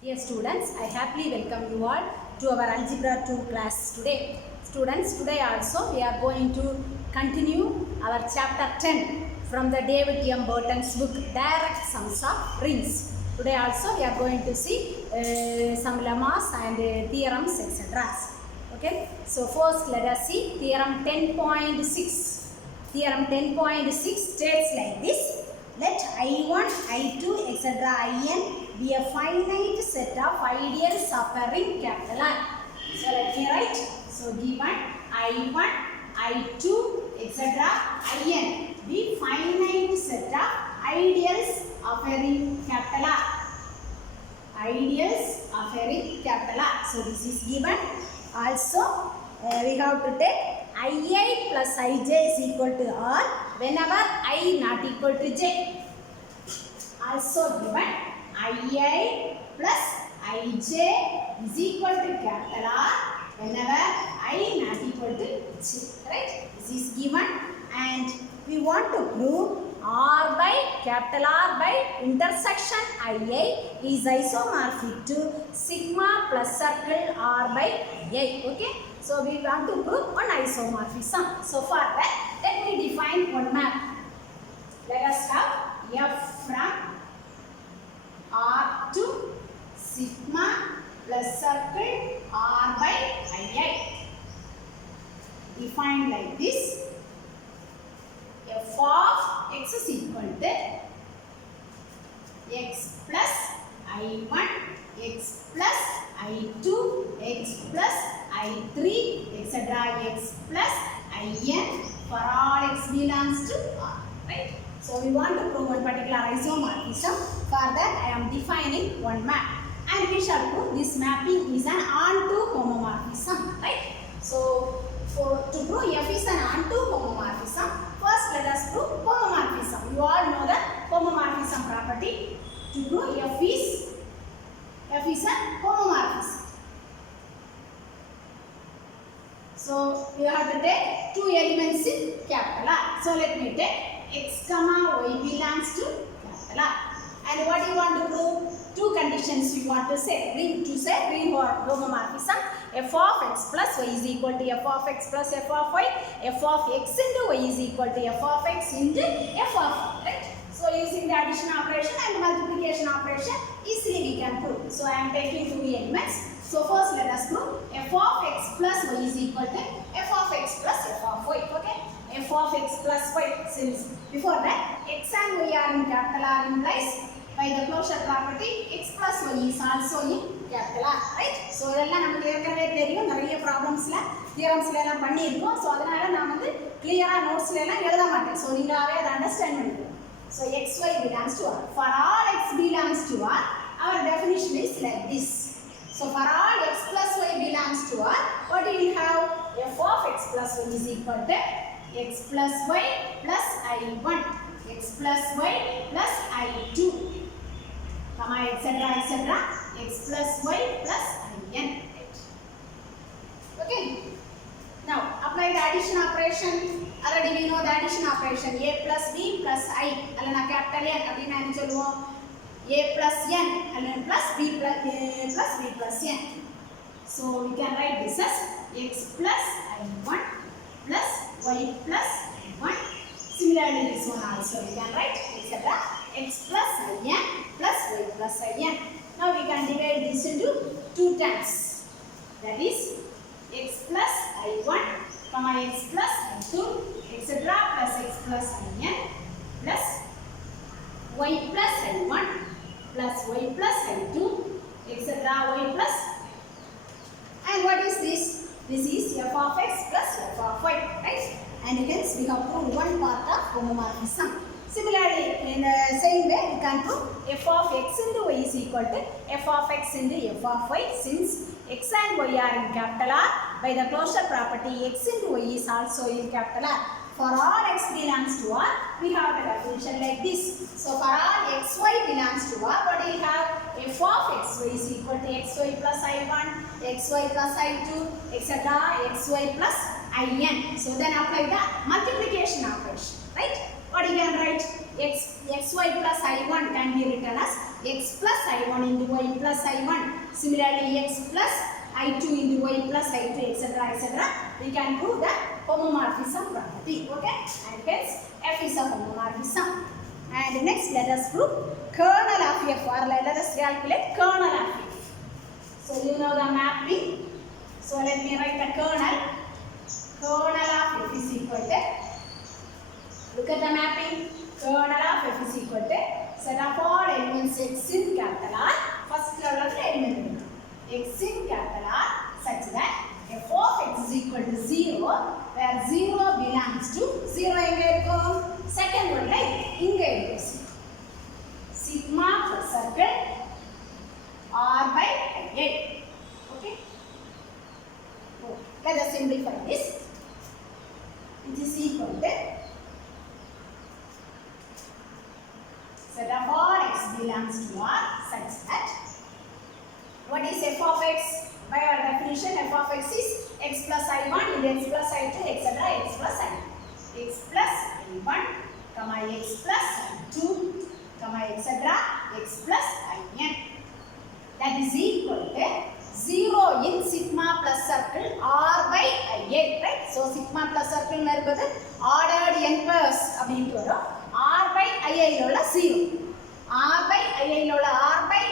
Dear students, I happily welcome you all to our Algebra 2 class today. Students, today also we are going to continue our chapter 10 from the David M. Burton's book, Direct Sums of Rings. Today also we are going to see some lemmas and theorems, etc. Okay, so first let us see theorem 10.6. Theorem 10.6 states like this. Let I1, I2, etc. In be a finite set of ideals of a ring capital R. So let me write. So given I1, I2, etc. In be finite set of ideals of a ring capital R. Ideals of a ring capital R. So this is given. Also we have to take I plus Ij is equal to R whenever I not equal to J. Also given I plus Ij is equal to capital R whenever I not equal to J. Right? This is given and we want to prove R by capital R by intersection Ia is isomorphic to sigma plus circle R by Ia. Okay? So we want to prove one isomorphism. So for that, let me define one map. Let us have F from R to sigma plus circle R by Ia. Defined like this. F of x is equal to x plus I1, x plus I2, x plus I3, etc. x plus In for all x belongs to R. Right? So we want to prove one particular isomorphism. For that I am defining one map. And we shall prove this mapping is an onto homomorphism. Right? So to prove F is an onto homomorphism, first let us prove homomorphism. You all know the homomorphism property. To prove F is a homomorphism. So we have to take two elements in capital R. So let me take x comma y belongs to capital R. And what do you want to prove? Two conditions you want to say. Ring homomorphism. F of x plus y is equal to f of x plus f of y. F of x into y is equal to f of x into f of y. Right? So using the addition operation and multiplication operation, easily we can prove. So I am taking two elements. So first let us prove f of x plus y is equal to f of x plus f of y. Okay? F of x plus y. Since before that x and y are in capital R implies by the closure property x plus y is also in capital R. Right? So இதெல்லாம் நமக்கு ஏற்கனவே தெரியும். நிறைய ப்ராப்ளம்ஸ்ல தியரம்ஸ்ல எல்லாம் பண்ணியிருக்கோம். ஸோ அதனால நான் வந்து கிளியரா நோட்ஸ்ல எல்லாம் எழுத மாட்டேன். ஸோ நீங்களாவே அதை அண்டர்ஸ்டாண்ட் பண்ணிக்கணும். So xy belongs to R. For all x belongs to R, our definition is like this. So for all x plus y belongs to R, what do we have? F of x plus y is equal to x plus y plus I1, x plus y plus I2, comma etc. etc. x plus y plus In. Okay. Now apply the addition operation. Already we know the addition operation. A plus b plus I. Allana capital N. Appadina enna solluvom? A plus n. Allana plus b plus n. So we can write this as x plus I1 plus y plus I1. Similarly this one also we can write etc. x plus In plus y plus In. Now we can divide this into two terms. That is x plus I1 comma x plus I2 etc. plus x plus In plus y plus I1 plus y plus I2 etc. y plus, and what is this? This is f of x plus f of y. Right? And hence we have proved one part of homomorphism. Similarly, in the same way, we can prove f of x into y is equal to f of x into f of y, since x and y are in capital R. By the closure property, x into y is also in capital R. For all x belongs to R, we have the definition like this. So for all xy belongs to R, what do we have? F of xy is equal to xy plus I1, xy plus I2, etc. xy plus In. So then apply the multiplication operation. Right? What you can write? Xy plus I1 can be written as as x plus I1 into y plus I1. Similarly, x plus I2 into y plus I2, etc., etc. We can prove the homomorphism property. Okay, and hence f is a homomorphism. And next, let us prove kernel of f, or let us calculate kernel of f. So you know the mapping. So let me write the kernel. Kernel of f is equal to, look at the mapping. Kernel of f is equal to set of all elements x in capital R. First level element x in capital R such that f of x is equal to 0, where 0 belongs to 0 எங்க இருக்கும்? Second one like இங்க இருக்கும். Sigma plus circle R by A. Okay. Let us simplify this. It is equal to set of all x belongs to R such that, what is f of x? By our definition, f of x is x plus I1 into x plus I2, etc. x plus I2. X plus I1, x plus I2, etc. x plus In. That is equal to 0 in sigma plus circle R by Ia, right? So sigma plus circle என்பது ordered n pairs அப்படினு வரும். R by Ia ல உள்ள 0. R by Ia ல உள்ள R by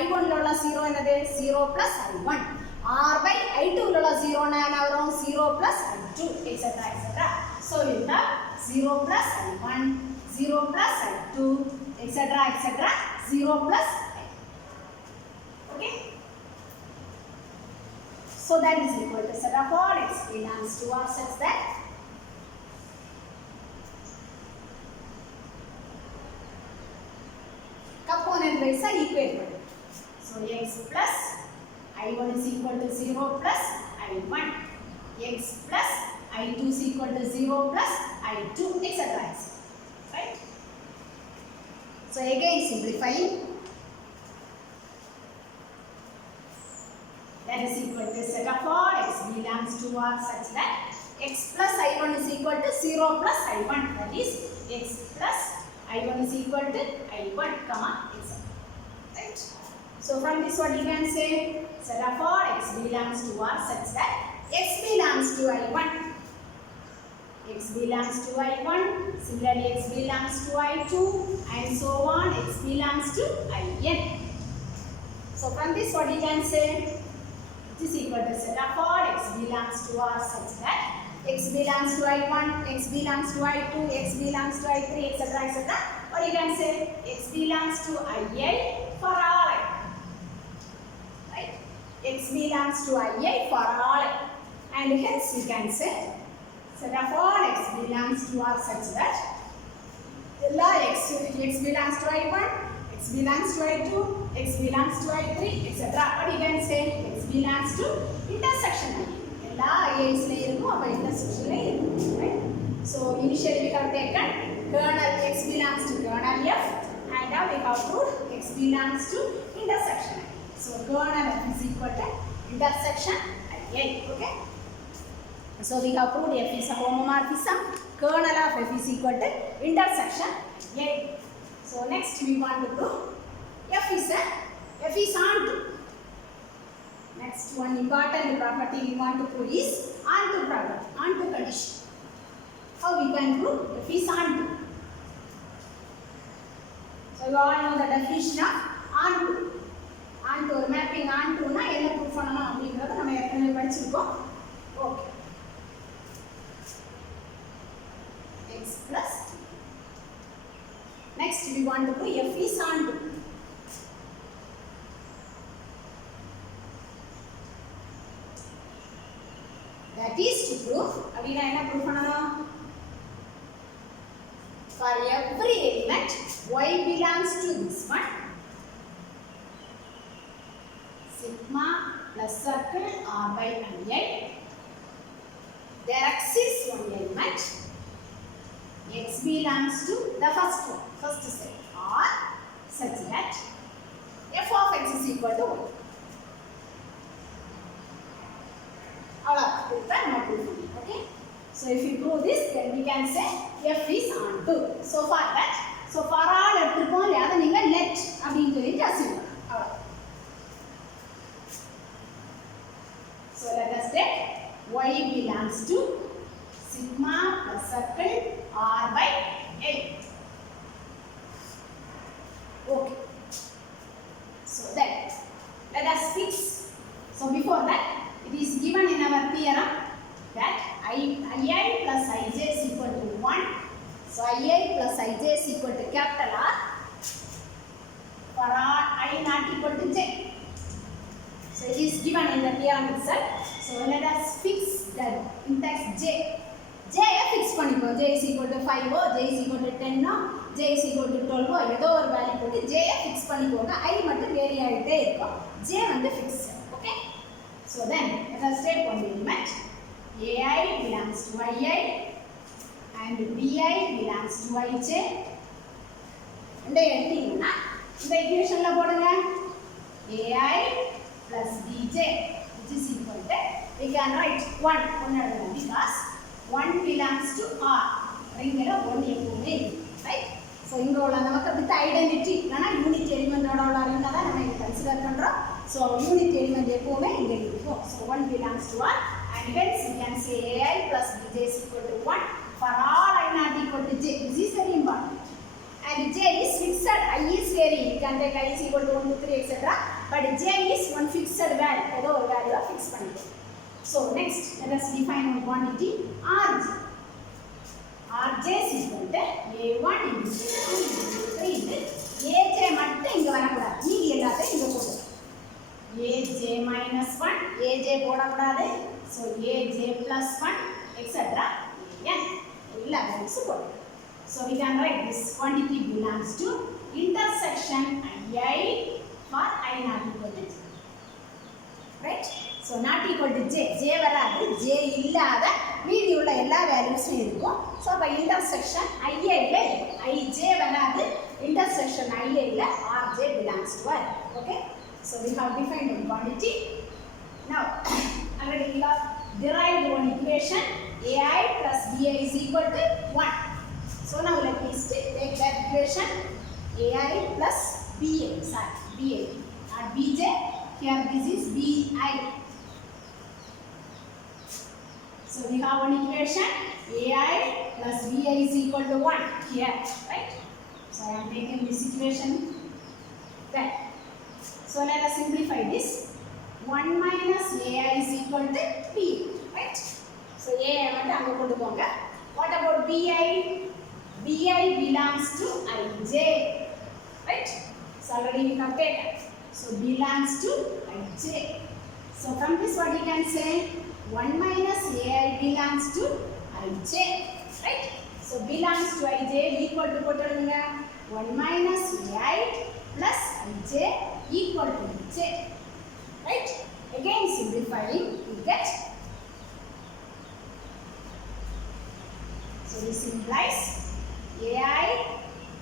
I1 ல உள்ள 0 என்னது? 0 plus I1. R by I2 ல உள்ள 0 என்ன வரும்? 0 plus I2, etc., etc. So you have 0 plus I1, 0 plus I2, etc., etc., 0 plus I. Okay. So that is equal to set of all x belongs to R such that component wise are equal. So x plus I1 is equal to 0 plus I1. X plus I2 is equal to 0 plus I2, etc. Right? So again simplifying. That is equal to set of all x belongs to R such that x plus I1 is equal to 0 plus I1. That is x plus I1 is equal to I1, etc. Right? So from this what you can say, set of all x belongs to R such that x belongs to I1. X belongs to I1. Similarly, x belongs to I2, and so on. X belongs to In. So from this what you can say, it is equal to set of all x belongs to R such that x belongs to I1, x belongs to I2, x belongs to I3, etc., etc. Or you can say x belongs to Ia for all I. Right? X belongs to Ia for all I. And hence you can say set of all x belongs to R such that x belongs to I1, x belongs to I2, x belongs to I3, etc. Or you can say x belongs to intersection I. எல்லா i's ல இருக்கும், அப்ப intersection ல இருக்கும், right? So initially we have taken kernel x belongs to kernel f, and now we have proved x belongs to intersection I. So kernel f is equal to intersection I. Okay? So we have proved f is a homomorphism. Kernel of f is equal to intersection I. So next we want to prove f is onto. Next one important property we want to prove is onto property, onto condition. How we can prove f is onto? So you all know the definition of onto. Onto or mapping onto na என்ன proof பண்ணனும் அப்படிங்கறத நம்ம ஏற்கனவே படிச்சிருக்கோம். Okay. X plus. Next we want to prove f is onto. That is to prove, அப்படினா என்ன proof பண்ணனும்? For every element y belongs to this one, sigma plus circle R by Ia, there exists one element x belongs to the first one, first set R such that f of x is equal to y. Okay, so if you prove this, then we can say f is onto. So for that, so for all எடுத்துப்போம், அதை நீங்க let அப்படி before that, it is given in our theorem that I plus ij is equal to 1. So I plus ij is equal to capital R for all I not equal to j. So it is given in the theorem itself. So let us fix the index j. J fix பண்ணிக்கோ. J is equal to 5 O, J is equal to 10 O, J is equal to 12 ஓ, ஏதோ ஒரு வேல்யூ போட்டு J fix பண்ணிக்கோங்க. I மட்டும் வேரி ஆயிட்டே இருக்கும். J வந்து fix. Okay? So then let us take one element. AI belongs to II and BI belongs to IJ. இந்த எடுத்தீங்கன்னா இந்த ஈக்குவேஷன்ல போடுங்க. AI plus BJ which is equal to, we can write 1 எழுதலாம் because 1 belongs to R. ரிங்கில 1 எப்பவுமே right? So இங்க உள்ள நமக்கு வித் ஐடென்டிட்டி இல்லனா யூனிட் எலிமெண்டோட உள்ள ரிங்க தான் நம்ம இங்க கன்சிடர் பண்றோம். So யூனிட் எலிமெண்ட் எப்பவுமே இங்க இருக்கும். So 1 belongs to R and hence we can say AI plus BJ is equal to 1 for all I not equal to J. This is very important. And J is fixed. I is varying. You can take I is equal to 1 to 3 etc. But J is one fixed value. ஏதோ ஒரு value fix பண்ணிக்கோ. So next let us define one quantity Rj. Rj is equal to A1 into A2 into 3 into Aj மட்டும் இங்க வரக்கூடாது. மீதி எல்லாத்தையும் இங்க போடு. Aj minus 1, Aj போடக்கூடாது. So Aj plus 1 etc. N எல்லா வேல்யூஸ் போடு. So we can write this quantity belongs to intersection I for I not equal to J. Right? So not equal to J. J வராது. J இல்லாத மீதி உள்ள எல்லா வேல்யூஸும் இருக்கும். So by intersection I ல Ij வராது. Intersection I ல Rj belongs to I. Okay? So we have defined one quantity. Now already we have derived one equation AI plus BI is equal to 1. So now let me take that equation AI plus BA, sorry, BA, not BJ, here this is BI. So we have one equation AI plus BI is equal to 1 here, right? So I am taking this equation, right? So let us simplify this. 1 minus AI is equal to B, right? So AI வந்து அங்க கொண்டு போங்க. What about BI? BI belongs to IJ, right? So already we have taken. So belongs to IJ. So from this what you can say? 1 minus AI belongs to IJ, right? So belongs to IJ equal to போட்டுருங்க. 1 minus AI plus IJ equal to IJ, right? Again simplifying, we get. So this implies AI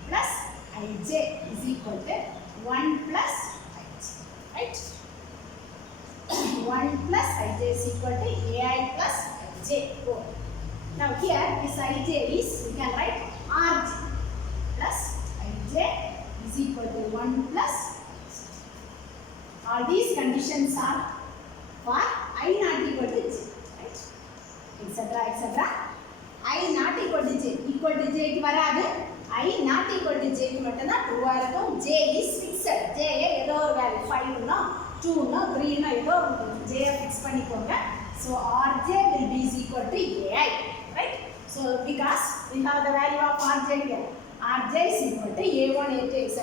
plus IJ is equal to 1 plus IJ, right? 1 plus IJ is equal to AI plus IJ. Oh. Now here this IJ is, we can write RJ plus IJ is equal to 1 plus IJ. All these conditions are for I not equal to J, right? Etc. etc. I not equal to J. Equal to J க்கு வராது. I not equal to J க்கு மட்டும் தான் ட்ரூவா இருக்கும். J is fixed. J ஏதோ ஒரு வேல்யூ 5 னோ 2 னோ 3 னோ ஏதோ J ஃபிக்ஸ் பண்ணிக்கோங்க. So Rj will be is equal to AI, right? So because we have the value of Rj here. Rj is equal to A1, A2 etc.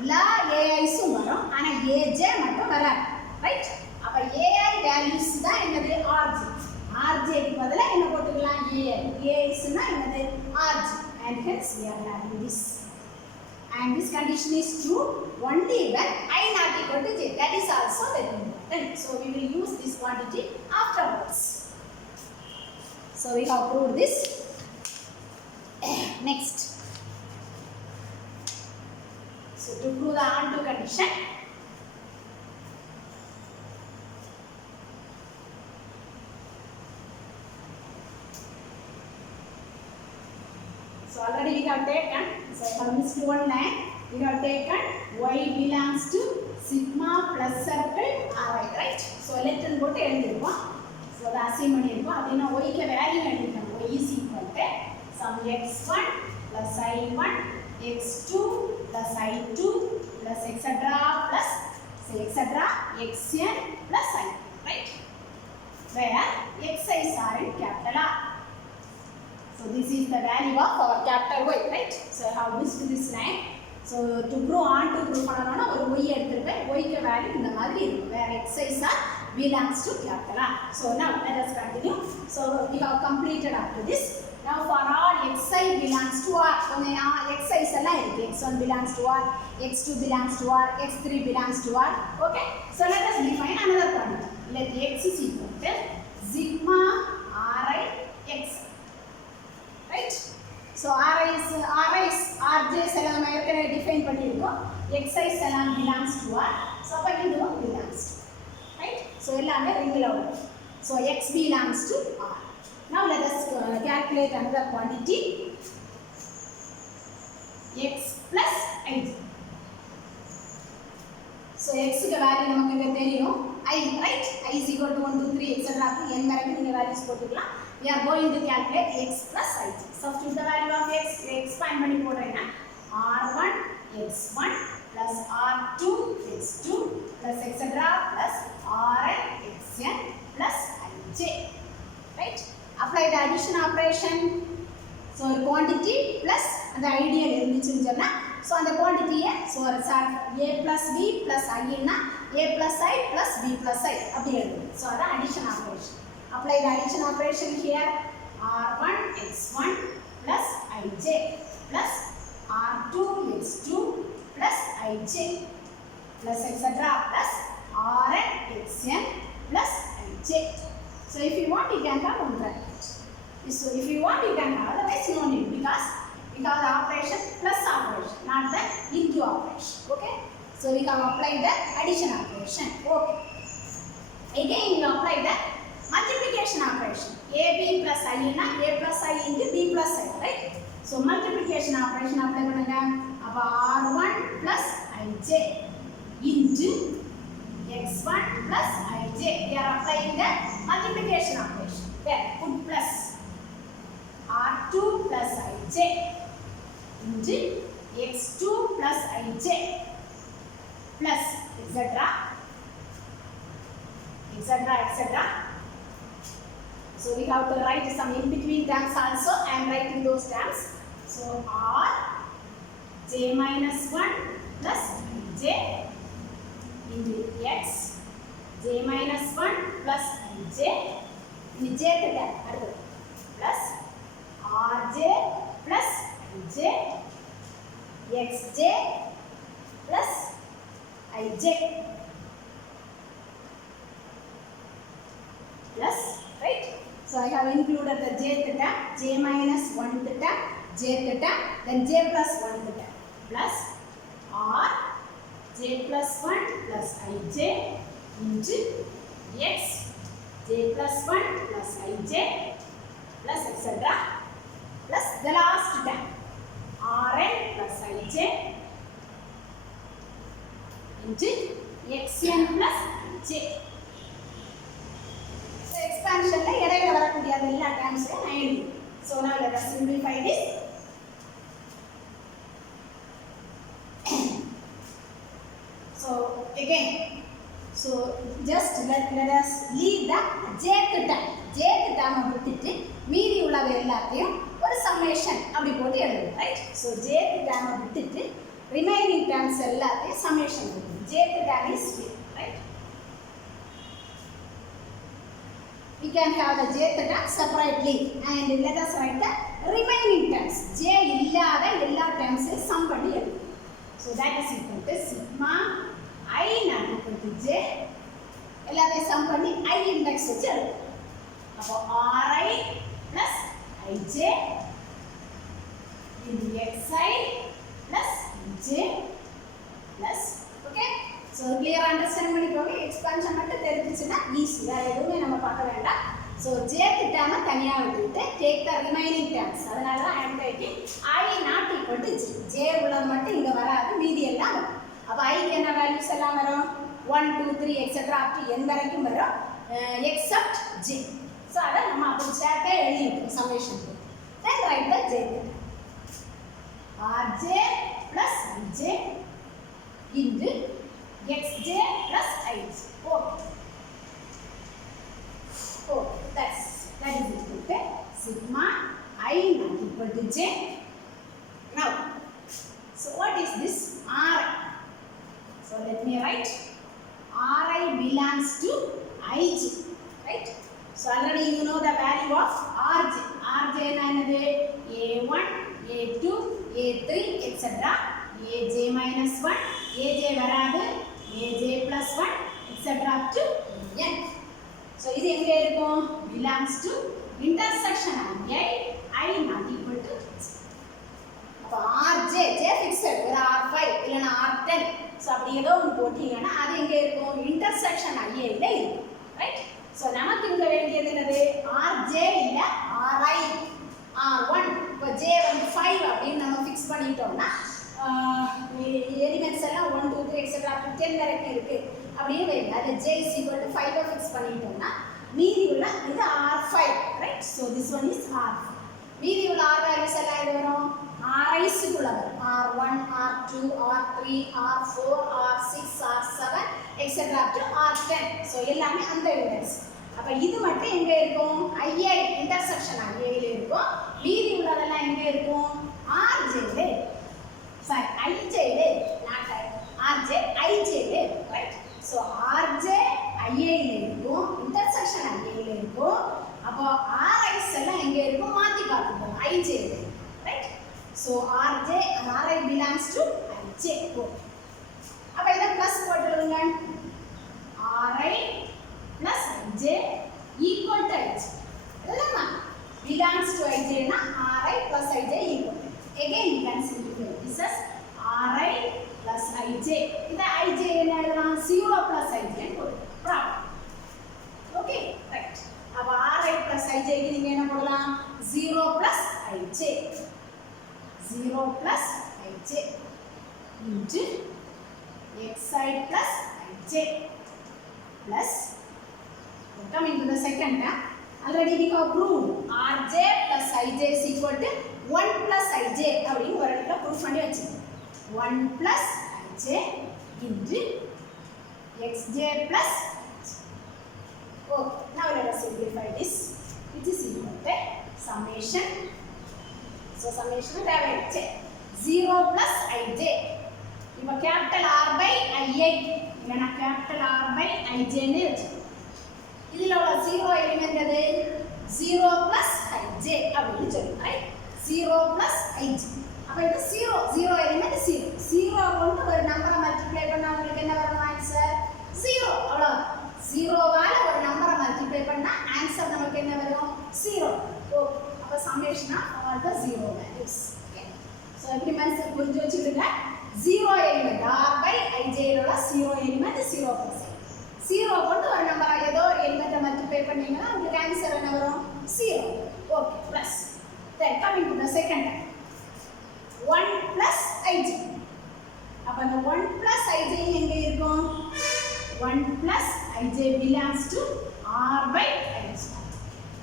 எல்லா AIs வரும். ஆனா AJ மட்டும் வராது. Right? அப்ப AI values தான் என்னது Rj. RJ க்கு பதிலா என்ன போட்டுக்கலாம் AI. AI னா என்னது RJ. And hence we are having this. And this condition is true only when I not equal to J. That is also very important. So we will use this quantity afterwards. So we have proved this. Next. So to prove the onto condition, so already we have taken, so I have missed one line. We have taken y belongs to sigma plus circle Ri, right? So let us go to எழுதிருப்போம். So the assignment இருக்கும். அப்படினா y க்கு வேல்யூ எடுத்துக்கணும். Y is equal to some x1 plus i1 x2 plus i2 plus etc plus say etc xn plus i. right? Where xi's are in capital R. So this is the value of our capital Y, right? So I have missed this line. So to prove on to prove பண்ணனும்னா ஒரு y எடுத்துப்பேன். Y க்கு வேல்யூ இந்த மாதிரி இருக்கும். Where xi's are belongs to capital R. So now let us continue. So we have completed up to this. Now for all xi belongs to R. So xi's எல்லாம் இருக்கு. x1 belongs to R, x2 belongs to R, x3 belongs to R. Okay? So let us define another quantity. Let x is equal to sigma ri x. Right? So ri's rj's எல்லாம் நம்ம ஏற்கனவே டிஃபைன் பண்ணிருக்கோம். xi's எல்லாம் belongs to R. So அப்ப இதுவும் belongs to. Right? So எல்லாமே ரிங்கில வரும். So x belongs to R. Now let us calculate another quantity x plus I. So x க்கு வேல்யூ நமக்கு இங்க தெரியும் I, right? I is equal to 1 2 3 etc. n வரைக்கும் நீங்க வேல்யூஸ் போட்டுக்கலாம். We are going to calculate x plus I. Substitute the value of x expand பண்ணி போடுறேன்னா r1 x1 plus r2 x2 plus etc. plus rn xn plus ij. Right? Apply the addition operation. So quantity plus the ideal இருந்துச்சுன்னு சொன்னா so அந்த quantity so a plus b plus I னா a plus I plus b plus I அப்படி எழுதுவோம். So அத addition operation. Apply the addition operation here. r1 x1 plus ij plus r2 x2 plus ij plus etc. plus rn xn plus ij. So if you want you can have one bracket. So if you want you can have, otherwise no need because the operation plus operation, not the into operation. Okay? So we can apply the addition operation. Okay. Again you apply the multiplication operation. ab plus I na a plus I into b plus I, right? So multiplication operation apply பண்ணுங்க. அப்ப r1 plus ij into x1 plus ij. We are applying the multiplication operation. There put plus r2 plus ij into x2 plus ij plus etc. So we have to write some in between terms also. I am writing those terms. So r j minus 1 plus j into x j minus 1 plus ij in j term plus rj plus ij xj plus ij plus, right? So I have included the jth term, j minus 1th term, jth term, then j plus 1th term plus r j plus 1 plus ij into x j plus 1 plus ij plus etc. plus the last term rn plus ij into xn plus j. So expansion la இடையில வரக்கூடிய எல்லா termsையும் நான் எழுதுறேன். So now let us simplify this. So again, so just let us leave the jth term விட்டுட்டு மீதி உள்ளது எல்லாத்தையும் ஒரு summation அப்படி போட்டு எழுதுவோம், right? So jth term விட்டுட்டு remaining terms எல்லாத்தையும் summation எழுதுவோம். jth term is here, right? We can have the jth term separately and let us write the remaining terms. J இல்லாத எல்லா termsையும் sum பண்ணி எழுதுவோம். So that is equal to sigma I not equal to j எல்லாத்தையும் sum பண்ணி I index வச்சு எழுதுவோம். அப்போ ri plus ij into xi plus j plus, okay? So clear understand பண்ணிக்கோங்க. expansion மட்டும் தெரிஞ்சிச்சுனா ஈஸி, வேற எதுவுமே நம்ம பார்க்க வேண்டாம். So jth term தனியா விட்டுட்டு take the remaining terms. அதனால தான் I am taking I not equal to j. j உள்ளது மட்டும் இங்க வராது, மீதி எல்லாம் வரும். அப்ப I க்கு என்ன values எல்லாம் வரும்? 1 2 3 etc. up to n வரைக்கும் வரும் except j. So அத நம்ம அப்படி சேர்த்தே எழுதிட்டோம் summation. Then write the j. rj plus ij into xj plus ij. Okay. equal to j. Now, so what is this? Ri. So let me write. Ri belongs to ij, right? So already you know the value of rj. Rj is a1, a2, a3, etc. aj minus 1, aj varadu, aj plus 1, etc. up to n. So இது எங்க இருக்கும்? Belongs to intersection I not equal to j. அப்ப rj, j fixed, ஒரு r5 இல்லனா r10. So அப்படி ஏதோ ஒன்று போட்டீங்கன்னா அது எங்க இருக்கும்? intersection I ல இருக்கும், right? So நமக்கு இங்க வேண்டியது என்னது? rj இல்ல ri, r1. இப்போ j வந்து 5 அப்படி நம்ம ஃபிக்ஸ் பண்ணிட்டோம்னா எலிமெண்ட்ஸ் எல்லாம் 1 2 3 etc. up to 10 வரைக்கும் இருக்கு. அப்படியே வைங்க. அது j is equal to 5 ஃபிக்ஸ் பண்ணிட்டோம்னா மீதி உள்ள இது r5, right? So this one is r5. மீதி உள்ள r values எல்லாம் எது வரும்? ris குள்ள வரும். r1, r2, r3, r4, r6, r7 etc. up to r10. So எல்லாமே அந்த யூனிட்ஸ். அப்ப இது மட்டும் எங்க இருக்கும்? i இன்டர்செக்ஷன் i ல இருக்கும். மீதி உள்ளதெல்லாம் எங்க இருக்கும்? rj ல. Sorry, ij ல, not rj, ij ல, right? So rj ia ல இருக்கும், இன்டர்செக்ஷன் ia ல இருக்கும். அப்ப ris எல்லாம் எங்க இருக்கும்? மாத்தி பார்த்துக்கோங்க. ij ல, right? So rj and ri belongs to ij. அப்ப இத பிளஸ் போட்டுடுங்க. ri plus ij equal to ij. இல்லையா? belongs to ij னா ri plus ij equal. Again you can simplify. This is ri plus ij. இந்த ij என்ன எழுதலாம்? 0 plus ij ன்னு போடுங்க. ப்ராப்ளம். Okay, right. அப்ப ri plus ij க்கு நீங்க என்ன போடலாம்? 0 plus ij. 0 plus ij into xi plus ij plus, coming to the second term, already we have proved rj plus ij is equal to 1 plus ij அப்படினு ஒரு இடத்துல ப்ரூஃப் பண்ணி வச்சிருக்கோம். 1 plus ij into xj plus ij. Okay, now let us simplify this. It is equal to summation. So summation தேவையில்லை. 0 plus ij. இப்போ capital R by ia. இல்லனா capital R by ij ன்னு வெச்சுக்கோங்க. இதுல உள்ள 0 எலிமெண்ட் எது? 0 plus ij அப்படினு சொல்லுங்க, right? 0 plus ij. அப்ப இது 0 எலிமெண்ட் 0. 0 கொண்டு ஒரு நம்பரை மல்டிப்ளை பண்ணா உங்களுக்கு என்ன வரும் ஆன்சர்? 0. அவ்வளவுதான். 0 வால ஒரு நம்பரை மல்டிப்ளை பண்ணா ஆன்சர் நமக்கு என்ன வரும்? 0. ஓகே. அப்ப summation of all the 0 values. Okay. So எப்படி மனசுல புரிஞ்சு வச்சிடுங்க. 0 எலிமெண்ட் r by ij ல உள்ள 0 எலிமெண்ட் 0 plus i. 0 கொண்டு ஒரு நம்பரை ஏதோ ஒரு எலிமெண்ட்டை மல்டிப்ளை பண்ணீங்கன்னா உங்களுக்கு ஆன்சர் என்ன வரும்? 0. Okay, plus. Then coming to the second term. 1 plus ij. அப்ப அந்த 1 plus ij எங்க இருக்கும்? 1 plus ij belongs to r by ij.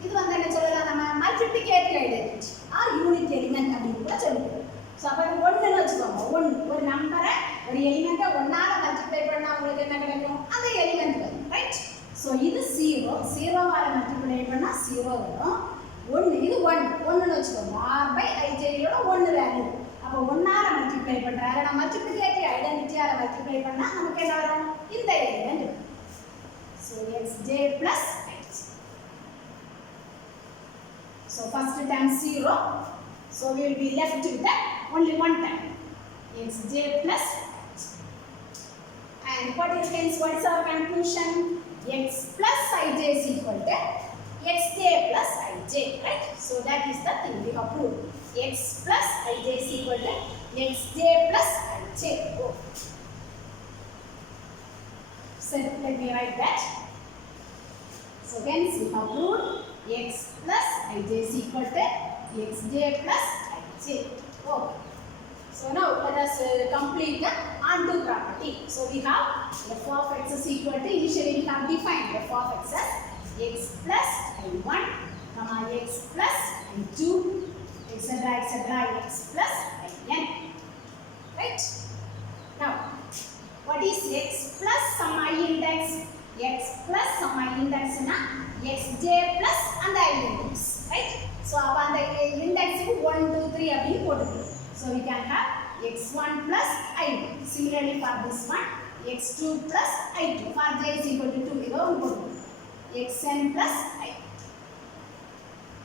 இது வந்து என்ன சொல்லலாம்? நம்ம multiplicative identity R unit element அப்படி கூட சொல்லுவோம். சோ அப்ப 1 ன்னு வெச்சுக்கோங்க. 1 ஒரு நம்பரை ஒரு எலிமெண்ட்டை 1 ஆல மல்டிப்ளை பண்ணா உங்களுக்கு என்ன கிடைக்கும்? அந்த எலிமெண்ட் வரும், ரைட்? சோ இது 0. 0 ஆல மல்டிப்ளை பண்ணா 0 வரும். 1 இது 1 ன்னு வெச்சுக்கோங்க. r by ij யோட 1 வேல்யூ. அப்ப 1 ஆல மல்டிப்ளை பண்றாங்க. நம்ம மல்டிப்ளிகேட்டிவ் ஐடென்டிட்டி ஆல மல்டிப்ளை பண்ணா நமக்கு என்ன வரும்? இந்த element. So xj plus ij. So first term 0. So we will be left with that only one term. Xj plus ij. And what is our conclusion? X plus ij is equal to xj plus ij, right? So that is the thing we have proved. X plus ij is equal to xj plus ij. Oh. So let me write that. So hence we have proved x plus ij is equal to xj plus ij. Okay. So now let us complete the undo property. So we have f of x is equal to, initially we have defined f of x as x plus i1, x plus i2, etc. x plus in. Right? Now, what is x plus some I index? X plus some I index na xj plus and I index. Right? So upon the index 1, 2, 3 அப்படி போட்டுக்கணும். So we can have x1 plus i2. Similarly for this one, x2 plus i2. For j is equal to 2. இதோ போட்டுக்கணும். xn plus i.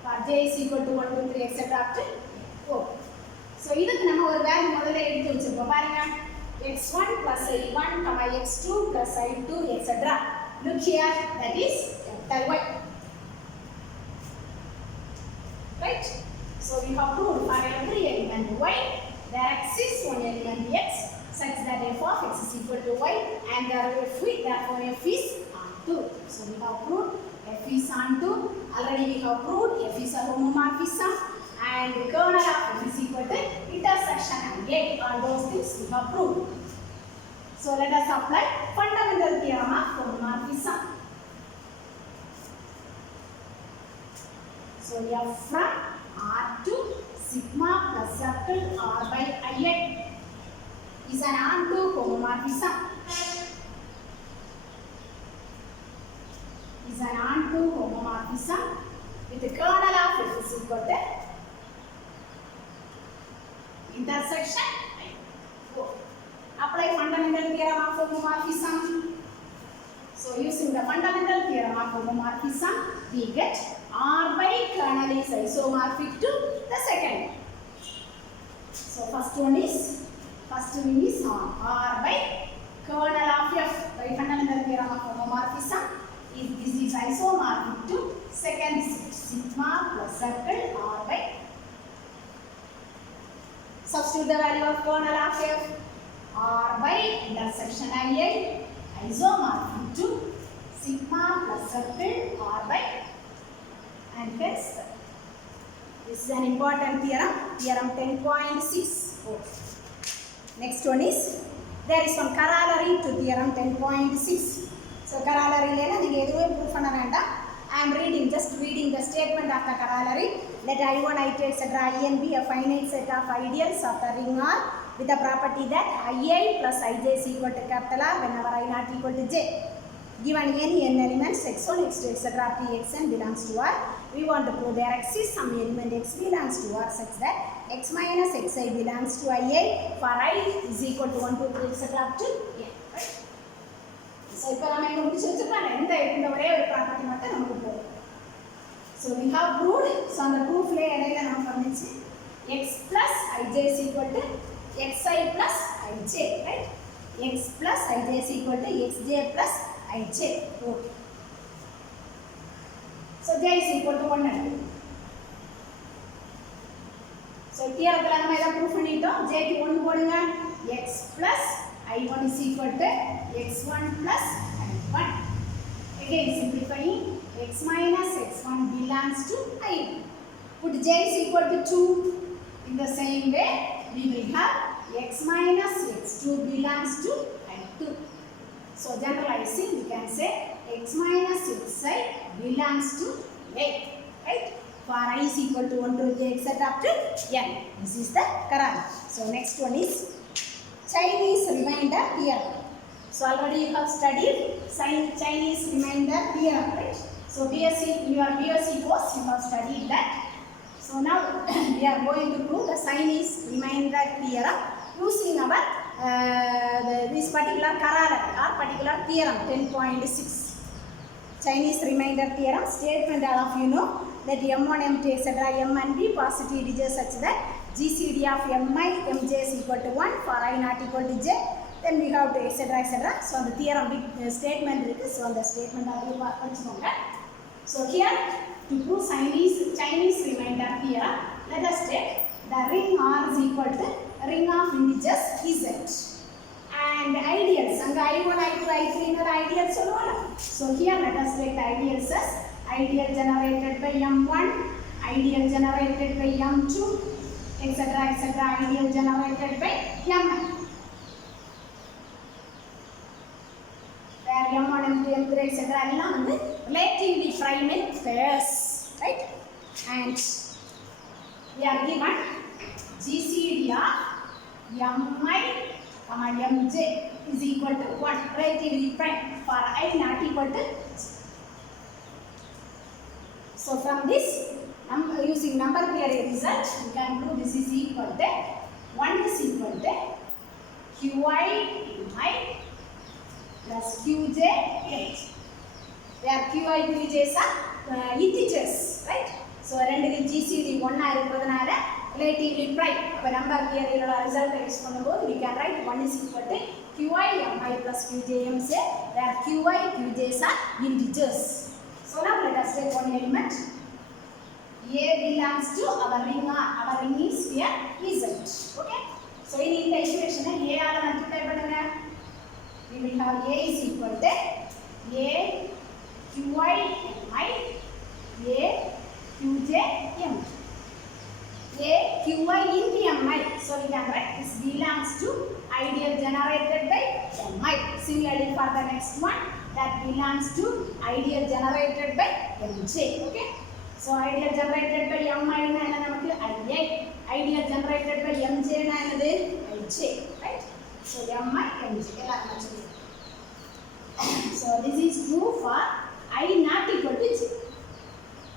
For j is equal to 1, 2, 3 etc. up to 4. So இதுக்கு நம்ம ஒரு வேல்யூ முதல்ல எடுத்து வச்சிருக்கோம். பாருங்க. x1 plus i1, x2 plus i2 etc. Look here, that is capital Y. Right? So we have proved for every element y, there exists one element x such that f of x is equal to y and therefore f is onto. So we have proved f is onto. Already we have proved f is a homomorphism and the kernel of f is equal to intersection and a. All those things we have proved. So let us apply fundamental theorem of homomorphism. So f from R to sigma plus circle R by I is an onto homomorphism. Is an onto homomorphism with the kernel of f is equal to intersection. Apply fundamental theorem of homomorphism. So using the fundamental theorem of homomorphism, we get R by kernel is isomorphic to the second. So first one is R by kernel of f by fundamental theorem of homomorphism. If this is isomorphic to second set, sigma plus circle R by. Substitute the value of kernel of f. R by intersection I isomorphic to sigma plus circle R by, and hence this is an important theorem, theorem 10.6. Next one is, there is one corollary to theorem 10.6. So corollary lena neenga edhuve proof panna venda. I am just reading the statement of the corollary. Let I1, I2 etc. I and be a finite set of ideals of the ring R with the property that I plus Ij is equal to capital R whenever I not equal to j. Given any n elements x1, x2 etc. up to xn belongs to R, we want to prove there exists some element x belongs to R such that x minus xi belongs to I for I is equal to 1, 2, 3 etc. up to n. Right? So இப்போ நம்ம இங்க முடிச்சு வச்சிருக்கோம். இந்த ஒரே ஒரு ப்ராப்பர்ட்டி மட்டும் நமக்கு போதும். So we have proved. So அந்த proofல இடையில நம்ம பண்ணிச்சு x plus ij is equal to xi plus ij, right? X plus ij is equal to xj plus ij. Okay. So j is equal to 1. So theorem நம்ம எல்லாம் proof பண்ணிட்டோம். j க்கு 1 போடுங்க. x plus I1 is equal to x1 plus I1. Again simplifying, x minus x1 belongs to I1. Put j is equal to 2. In the same way, we will have x minus x2 belongs to I2. So generalizing, we can say x minus xi belongs to A. Right? For I is equal to 1 to j etc. up to n. This is the corollary. So next one is Chinese remainder theorem. So already you have studied Chinese remainder theorem, right? So BSc, in your BSc course you have studied that. So now we are going to prove the Chinese remainder theorem using our this particular corollary or particular theorem 10.6. Chinese remainder theorem statement, all of you know that m1, m2 etc. m and b positive integers such that GCD of mi, mj is equal to 1 for I not equal to j. Then we have to etc. etc. So the theorem big statement is so the statement of the. So here to prove Chinese remainder theorem, let us take the ring R is equal to ring of integers z and ideals. And I1, I2, I3 are ideals. So here let us take the ideals as ideal generated by m1, ideal generated by m2, etc. etc. ideal generated by mn. Where m1, m2, m3 etc. எல்லாம் வந்து relatively prime pairs, right? And we are given GCD of mi, mj is equal to 1, relatively prime for I not equal to. So from this using number theory result, we can do this is equal to 1 is equal to qi mi plus qj h, where qi qj's are integers, right? So ரெண்டுக்கு gcd 1 ஆ இருக்கிறதுனால relatively prime. அப்ப number theory யோட result use பண்ணும்போது we can write 1 is equal to qi mi plus qj mj, where qi qj's are integers. So now let us take one element. A belongs to our ring. Our ring is here Z. Okay. So in the equation A ஆல multiply பண்ணுங்க. We will have A is equal to A qi mi A qj m. A qi into mi. So we can write this belongs to ideal generated by mi. Similarly for the next one, that belongs to ideal generated by mj. Okay. So ideal generated by mi na enna namakku I. Ideal generated by mj na enadhu ij, right? So mi mj ella nachu. So this is true for I not equal to j.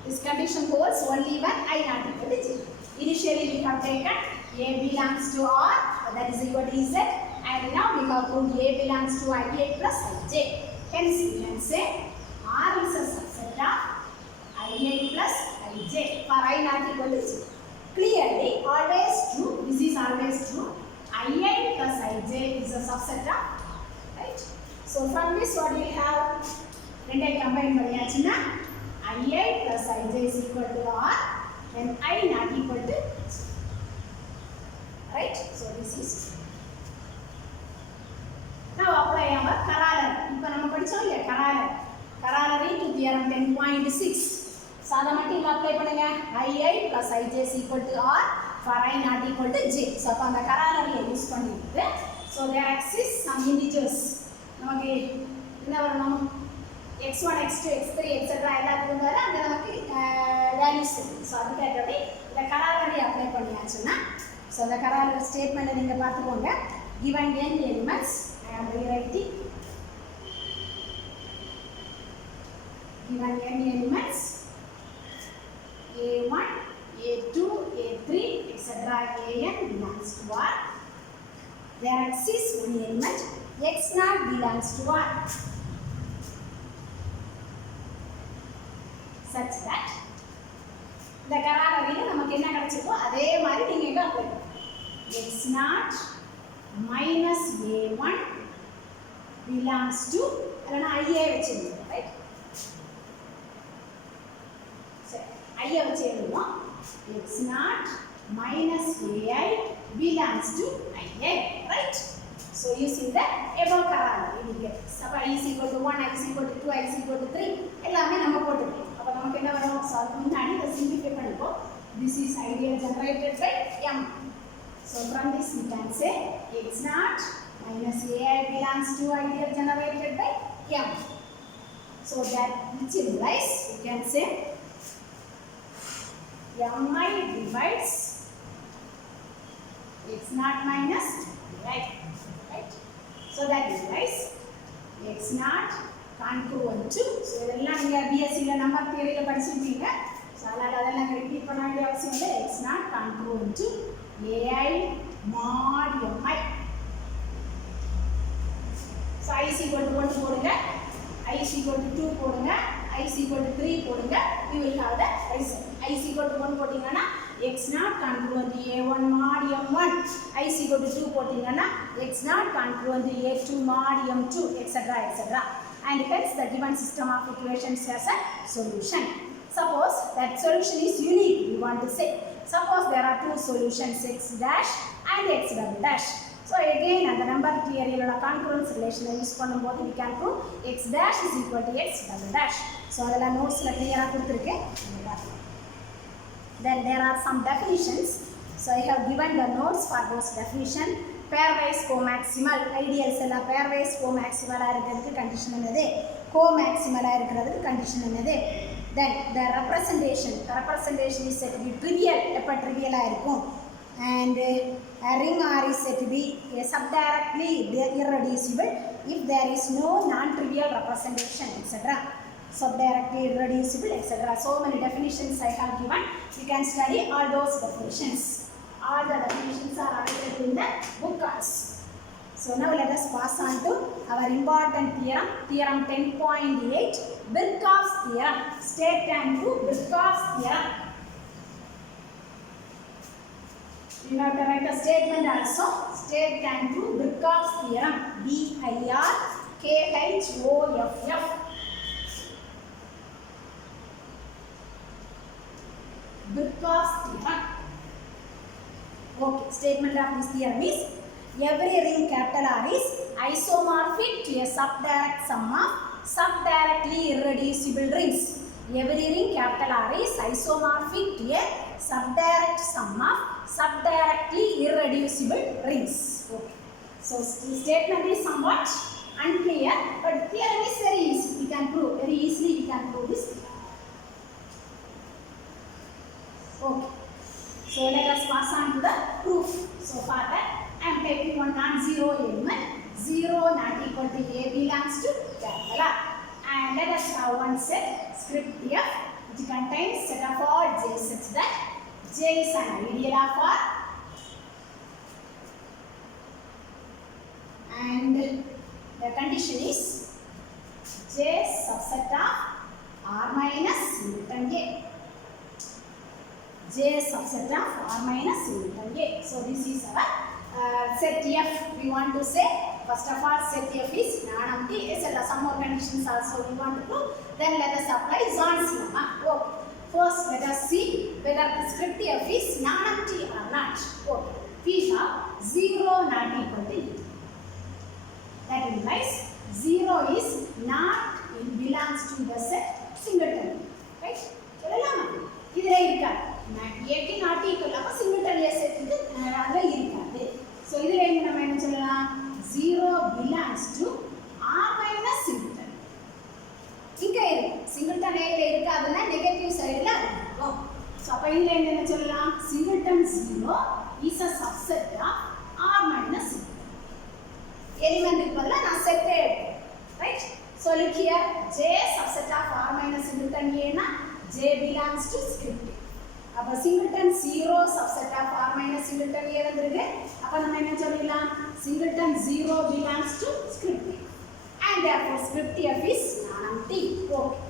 This condition holds only when I not equal to j. Initially we have taken A belongs to R, that is equal to Z, and now we have proved A belongs to I plus Ij. Hence we can say R is a subset of I plus Ij for I not equal to J. Clearly, always true. This is always true. I plus Ij is a subset of, right? So from this, what we have? When I combine பண்ணியாச்சுன்னா I plus Ij is equal to R, and I not equal to J. Right? So this is true. Now apply our corollary. இப்போ நம்ம படிச்சோம் இல்லையா corollary. Corollary to theorem 10.6. So அதை மட்டும் இங்க apply பண்ணுங்க. I plus Ij is equal to R for I not equal to J. So அப்ப அந்த corollary யூஸ் பண்ணிட்டு, so there exists some integers. நமக்கு என்ன வரணும்? x1 x2 x3 etc. எல்லாத்துக்கும் வர அங்க நமக்கு வேல்யூஸ் இருக்கு. So அதுக்கு ஏற்றபடி இந்த corollary apply பண்ணியாச்சுன்னா, so the corollary statement நீங்க பார்த்துக்கோங்க. Given n elements, I am rewriting. Given n elements, A1, A2, A3, etc. An belongs to R. There exists one element x naught belongs to R, such that the corollary நமக்கு என்ன கிடைச்சிருக்கோ அதே மாதிரி நீங்க இங்க அப்ளை பண்ணுங்க. x naught minus a1 belongs to இல்லனா I வெச்சிருங்க, right? சரி, I வச்சு எழுதுவோம். x naught minus ai belongs to I, right? So using the above corollary we get. So I is equal to 1, I is equal to 2, I is equal to 3 எல்லாமே நம்ம போட்டுக்கலாம். அப்ப நமக்கு என்ன வரும்? So அதுக்கு முன்னாடி இத சிம்பிளிஃபை பண்ணிப்போம். This is ideal generated by m. So from this we can say x naught minus ai belongs to ideal generated by m. So that which implies we can say mi divides x naught minus ai, right? So that implies x naught congruent to, so இதெல்லாம் நீங்க BSc ல நம்பர் தியரியில படிச்சிருப்பீங்க. So அதெல்லாம் ரிப்பீட் பண்ண வேண்டிய அவசியம் இல்லை. x naught congruent to ai mod mi. So I is equal to 1 போடுங்க, I is equal to 2 போடுங்க, I is equal to 3 போடுங்க, you will have the result. I is equal to 1 போட்டீங்கன்னா x naught congruent to a1 mod m1, I is equal to 2 போட்டீங்கன்னா x naught congruent to a2 mod m2, etc. etc. And hence the given system of equations has a solution. Suppose that solution is unique, we want to say. Suppose there are two solutions, x dash and x double dash. So again, அந்த number theory யோட concurrence relation use பண்ணும்போது we can prove x dash is equal to x double dash. So அதெல்லாம் நோட்ஸ்ல கிளியரா கொடுத்திருக்கேன். Then there are some definitions. So I have given the notes for those definition. Pairwise co-maximal, ideals எல்லாம் pairwise co-maximal இருக்கிறதுக்கு condition என்னது? Co-maximal இருக்கிறதுக்கு condition என்னது? Then the representation is said to be trivial. எப்ப trivial இருக்கும்? And a ring R is said to be subdirectly irreducible if there is no non-trivial representation, etc. subdirectly, irreducible, etc. So many definitions I have given. You can study all those definitions. All the definitions are available in the book also. So now let us pass on to our important theorem, theorem 10.8, Birkhoff's theorem. State and prove Birkhoff's theorem. You have to write a statement also. State and prove Birkhoff's theorem. B-I-R-K-H-O-F-F. Birkhoff's theorem. Okay, statement of this theorem is every ring capital R is isomorphic to a subdirect sum of subdirectly irreducible rings. Every ring capital R is isomorphic to a subdirect sum of subdirectly irreducible rings. Okay. So statement is somewhat unclear, but theorem is very easy. We can prove very easily. We can prove this theorem. Okay. So let us pass on to the proof. So for that, I am taking one non-zero element. 0 not equal to A belongs to capital R. And let us have one set script F which contains set of all J such that J is an ideal of R. And the condition is J subset of R minus singleton A. J subset of R minus singleton A. So this is our set F. We want to say first of all set F is non-empty. Etc. Some more conditions also we want to prove. Then let us apply Zorn's lemma. Okay. First let us see whether the script F is non-empty or not. Okay. We have 0 not equal to E. That implies 0 is not belongs to the set singleton. Right? சொல்லலாமா? இதுல இருக்காது. ஏக்கு not equal அப்ப சிங்கிள்டன் ஏ செட்டுக்கு அதுல இருக்காது. சோ இதுல நம்ம என்ன சொல்லலாம்? 0 belongs to R minus singleton. இங்க இருக்கு. சிங்கிள்டன் ஏ ல இருக்காதுன்னா நெகட்டிவ் சைடுல இருக்கும். சோ அப்ப இதுல என்ன சொல்லலாம்? சிங்கிள்டன் 0 is a subset of R minus singleton. Element பதிலா நான் செட் எடுத்தேன். Right? So look here J subset of R minus singleton A na J belongs to script. அப்ப singleton 0 subset of R minus singleton A வந்திருக்கு. அப்ப நம்ம என்ன சொல்லலாம்? Singleton 0 belongs to script A. And therefore script F is non-empty. Okay.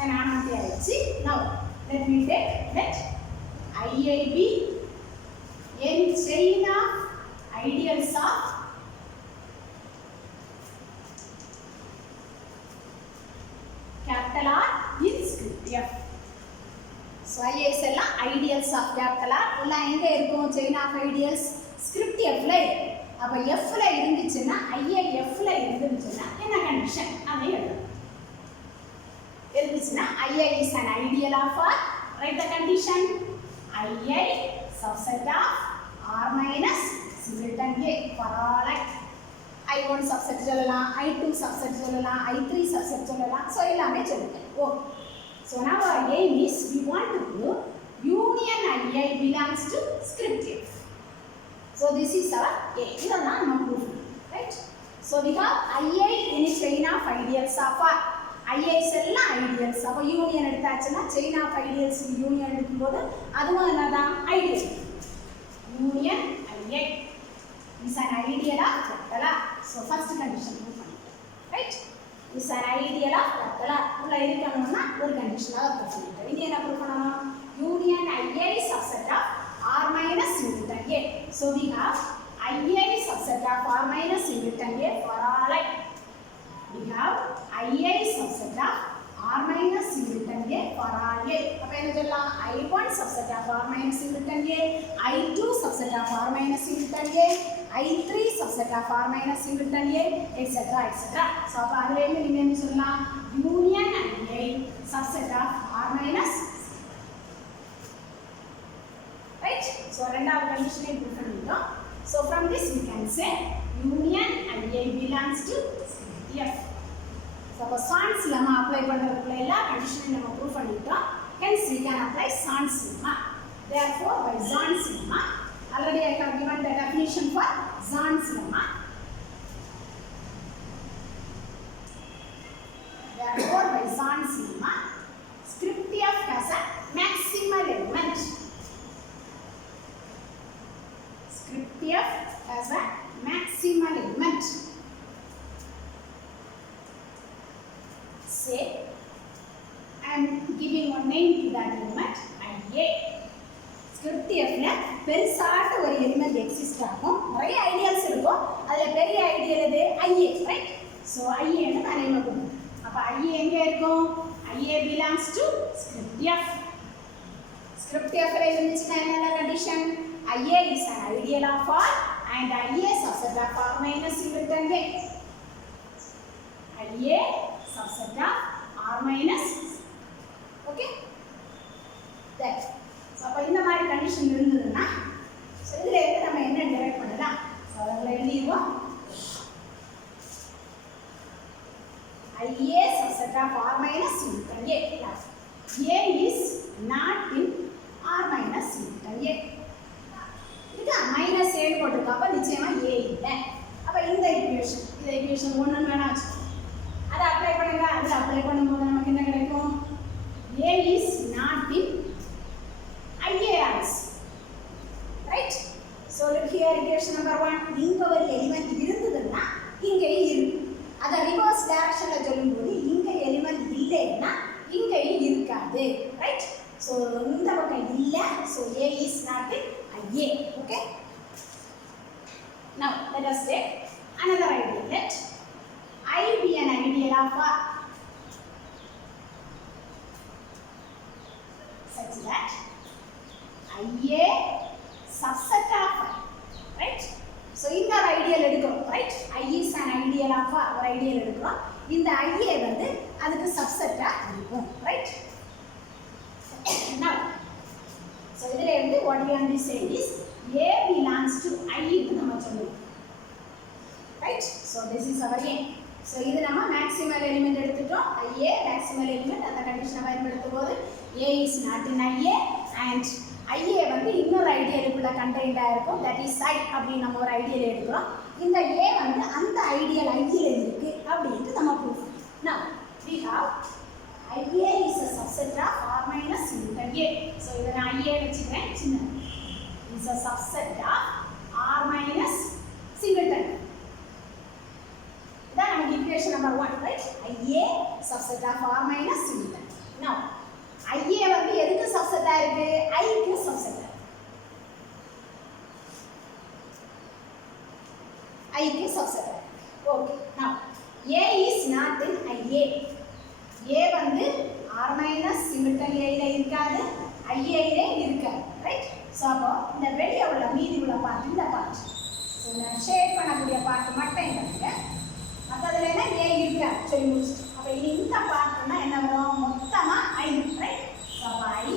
And non-empty ஆயிடுச்சு. Now let me take let IIB in chain of ideals of capital R in script F. So IIs எல்லாம் ideals of capital R எல்லாம் எங்க இருக்கும்? chain of ideals script F ல. அப்ப F ல இருந்துச்சுன்னா II F ல இருந்துச்சுன்னா என்ன கண்டிஷன்? அதை எழுதணும். இருந்துச்சுன்னா II is an ideal of R. Write the condition. II subset of R minus singleton A for all I. I1 subset சொல்லலாம், I2 subset சொல்லலாம், I3 subset சொல்லலாம். So எல்லாமே சொல்லுங்க. Okay. So now our aim is we want to prove union II belongs to script F. So this is our aim. இதெல்லாம் நம்ம prove பண்ணணும். Right? So we have II in a chain of ideals of R. IIs எல்லாம் ideals. அப்ப union எடுத்தாச்சுன்னா chain of ideals union எடுக்கும்போது அதுவும் என்னதான்? Ideal. Union II is an ideal of capital R. So first condition prove பண்ணிட்டோம். Right? Is an ideal of capital R. உள்ள இருக்கணும்னா ஒரு கண்டிஷனால prove பண்ணிட்டோம். இங்க என்ன prove பண்ணணும்? Union II subset of R minus singleton A. So we have II subset of R minus singleton A for all I. We have II subset of R minus singleton A for all A. அப்ப என்ன சொல்லலாம்? I1 subset of R minus singleton A, I2 subset of R minus singleton A, I3 subset of R minus singleton A, etc. etc. So அப்ப அதுல இருந்து நீங்க என்ன சொல்லலாம்? Union II subset of R minus. Right? So ரெண்டாவது கண்டிஷனை prove பண்ணிட்டோம். So from this we can say union II belongs to script F. So அப்ப Zorn's lemma apply பண்றதுக்குள்ள எல்லா கண்டிஷனையும் நம்ம prove பண்ணிட்டோம். Hence we can apply Zorn's lemma. Therefore by Zorn's lemma, already I have given the definition for Zorn's lemma. Therefore by Zorn's non-sigma. Script F has a maximal element. Script F has a maximal element. Say I am giving one name to that element IA. Script F ல பெருசாட்ட ஒரு element exist ஆகும். நிறைய ஐடியல்ஸ் இருக்கும். அதுல பெரிய ஐடியல் எது? IA, right? So IA ன்னு நான் நேம் கொடுப்பேன். அப்ப IA எங்க இருக்கும்? IA belongs to script F. Script F ல இருந்துச்சுன்னா என்ன condition? IA is an ideal of R and IA subset of R minus singleton A. IA subset of R minus, okay? That. So அப்ப இந்த மாதிரி கண்டிஷன் இருந்ததுன்னா சோ இதுல இருந்து நம்ம என்ன டிரைவ் பண்ணலாம்? சோ அதல எழுதிடுவோம். IA subset of R minus singleton A plus A is not in R minus singleton A. இது மைனஸ் A போட்டுருக்கோம். அப்ப நிச்சயமா A இல்ல. அப்ப இந்த ஈக்குவேஷன், இந்த ஈக்குவேஷன் 1 ன்னு வேணா வச்சுக்கோங்க. அதை அப்ளை பண்ணுங்க. அது அப்ளை பண்ணும்போது நமக்கு என்ன கிடைக்கும்? A is not in IARs, right? So look here, equation number 1. இங்க ஒரு எலிமெண்ட் இருந்ததுன்னா இங்கே இருக்கு. அத ரிவர்ஸ் டைரக்ஷன்ல சொல்லும்போது இங்க எலிமெண்ட் இல்லைன்னா இங்கே இருக்காது, right? So இந்த பக்கம் இல்ல. So A is not in IA, okay? Now let us take another idea. Let I be an ideal of R such that IA subset of R, right? So இந்த ஐடியல் எடுக்கிறோம், right? I is an ideal of R ஒரு ஐடியல் எடுக்கிறோம். இந்த IA வந்து அதுக்கு சப்செட்டா இருக்கும், right? Now so இதுல இருந்து what we want to say is A belongs to I ன்னு நம்ம சொல்லுவோம், right? So this is our A. So இது நம்ம மேக்ஸிமல் எலிமெண்ட் எடுத்துட்டோம். IA maximal element. அந்த கண்டிஷனை பயன்படுத்தும் போது A is not in IA and IA வந்து இன்னொரு ஐடியலுக்குள்ள கண்டெய்ன்டா இருக்கும். that is I அப்படி நம்ம ஒரு ஐடியல் எடுக்கிறோம். இந்த A வந்து அந்த ஐடியல் IL இருக்கு அப்படினு நம்ம proof. Now we have IA is a subset of R minus singleton A. So இத நான் IA வெச்சுக்கிறேன் சின்ன. is a subset of R minus singleton. Then our equation number 1, right? IA subset of R minus singleton. Now IA வந்து எதுக்கு சப்செட்டா இருக்கு? I க்கு சப்செட்டா. I க்கு சப்செட்டா. Okay. Now A is not in IA. A வந்து R minus singleton A ல இருக்காது, IA ல இருக்காது, right? So அப்போ இந்த வெளிய உள்ள மீதி உள்ள பார்ட் இந்த பார்ட். So நான் ஷேட் பண்ணக்கூடிய பார்ட் மட்டும் எடுங்க. மத்ததுல என்ன A இருக்காது சொல்லி முடிச்சிட்டோம். அப்ப இனி இந்த பார்ட்னா என்ன வரும்? மொத்தமா I, right? So I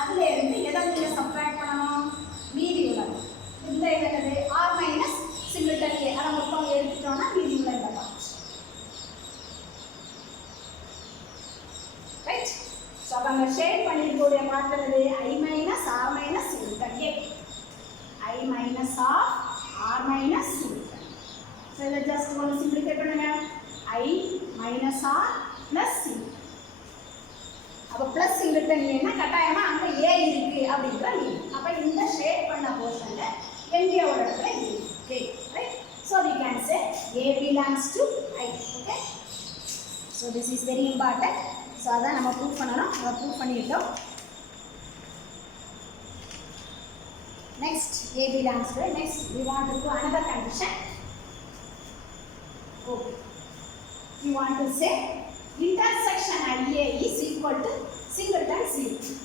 அதுல இருந்து எதை நீங்க சப்ட்ராக்ட் பண்ணணும்? மீதி உள்ளது. இந்த என்னது? R minus singleton A. அத மொத்தம் எடுத்துட்டோம்னா மீதி உள்ள இந்த பார்ட். Right? So அப்ப நம்ம ஷேட் பண்ணிருக்கக்கூடிய பார்ட் என்னது? I minus R minus singleton A. I minus R minus singleton. So இத just one simplify பண்ணுங்க. I minus R plus C. அப்ப plus singleton ஏன்னா கட்டாயமா அங்க A இருக்கு அப்படிங்கற மீனிங். அப்ப இந்த ஷேட் பண்ண போர்ஷன்ல எங்கேயோ ஒரு இடத்துல இருக்கு, right? So we can say A belongs to I, okay? So this is very important. So அத நம்ம ப்ரூஃப் பண்ணனும். அத ப்ரூஃப் பண்ணிட்டோம். Next A belongs to. Next we want to do another condition. Okay. You want to say intersection IA is equal to singleton 0.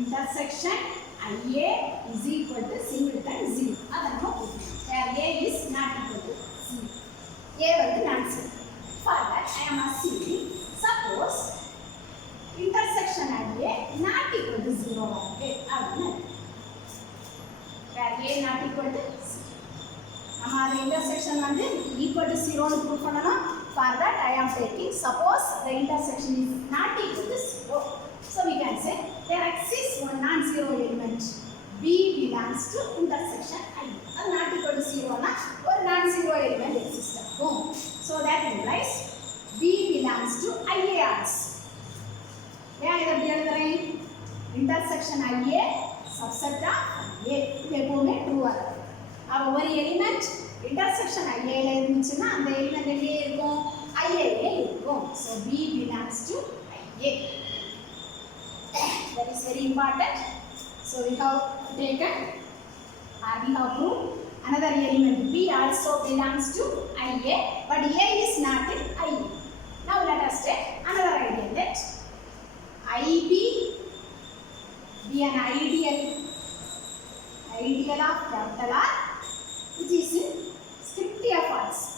Intersection IA is equal to singleton 0. That's no problem. Where A is not equal to 0. A வந்து நான் சொல்றேன். For that I am assuming suppose intersection IA not equal to 0 ஆகுது அப்படினா where A not equal to 0. நம்ம அந்த intersection வந்து equal to 0 னு ப்ரூவ் பண்ணனும். For that I am taking suppose the intersection is not equal to 0. So we can say there exists one non-zero element B belongs to intersection I. அது not equal to 0 னா ஒரு non-zero element exists ஆகும். So that implies B belongs to I intersection IA subset of A இது எப்பவுமே ட்ரூவா இருக்கும். அப்ப ஒரு எலிமெண்ட் intersection IA ல இருந்துச்சுன்னா அந்த எலிமெண்ட் எங்கே இருக்கும்? IA ல இருக்கும். So B belongs to IA. That is very important. So we have taken or we have proved another element B also belongs to IA, but A is not in IA. Now let us take another idea. Let IB be an ideal of capital R which is in script F also.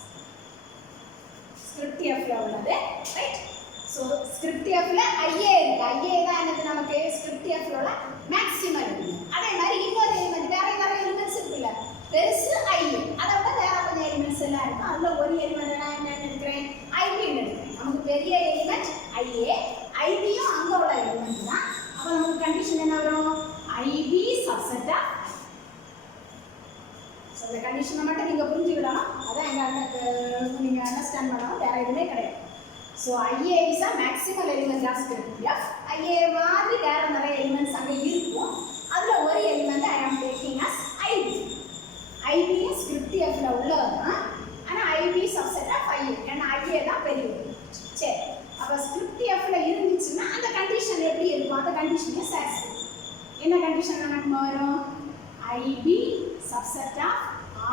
Script F la உள்ளது, right? So script F la IA இருக்கு. IA தான் என்னது நமக்கு script F ல உள்ள மேக்ஸிமம் இருக்கு. அதே மாதிரி இன்னொரு எலிமெண்ட் வேற எலிமெண்ட்ஸ் இருக்குல்ல, பெருசு IA, அதை விட வேற கொஞ்சம் எலிமெண்ட்ஸ் எல்லாம் இருக்கு. அதுல ஒரு எலிமெண்ட் நான் என்ன எடுக்கிறேன்? IB எடுக்கிறேன். நமக்கு பெரிய எலிமெண்ட் IA, IBயும் அங்க உள்ள எலிமெண்ட் தான். அப்ப நமக்கு கண்டிஷன் என்ன வரும்? IB subset of. So இந்த கண்டிஷனை மட்டும் நீங்க புரிஞ்சுக்கிடணும். அதான் நீங்க அண்டர்ஸ்டாண்ட் பண்ணணும், வேற எதுவுமே கிடையாது. So IA is a maximal element of script F. IA மாதிரி வேற நிறைய எலிமெண்ட்ஸ் அங்க இருக்கும். அதுல ஒரு element I am taking as IB. IB script F ல உள்ளதுதான். ஆனா IB subset of IA. ஏன்னா IA தான் பெரிய எலிமெண்ட். சரி. அப்ப script F ல இருந்துச்சுன்னா அந்த கண்டிஷன் எப்படி இருக்கும்? அந்த கண்டிஷனை சாட்டிஸ்ஃபை. என்ன கண்டிஷன் நமக்கு வரும்? IB subset of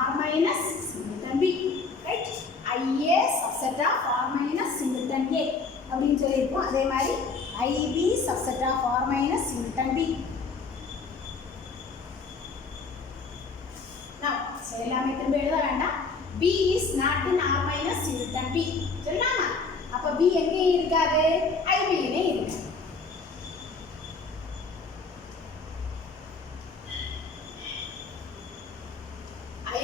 R minus singleton B. Right? IA subset of R minus singleton A அப்படின்னு சொல்லியிருக்கோம். அதே மாதிரி IB subset of R minus singleton B. Now, so எல்லாமே திரும்ப எழுத வேண்டாம். B is not in R minus singleton B. சொல்லலாமா? அப்ப B எங்கே இருக்காது? IB லே இருக்கு.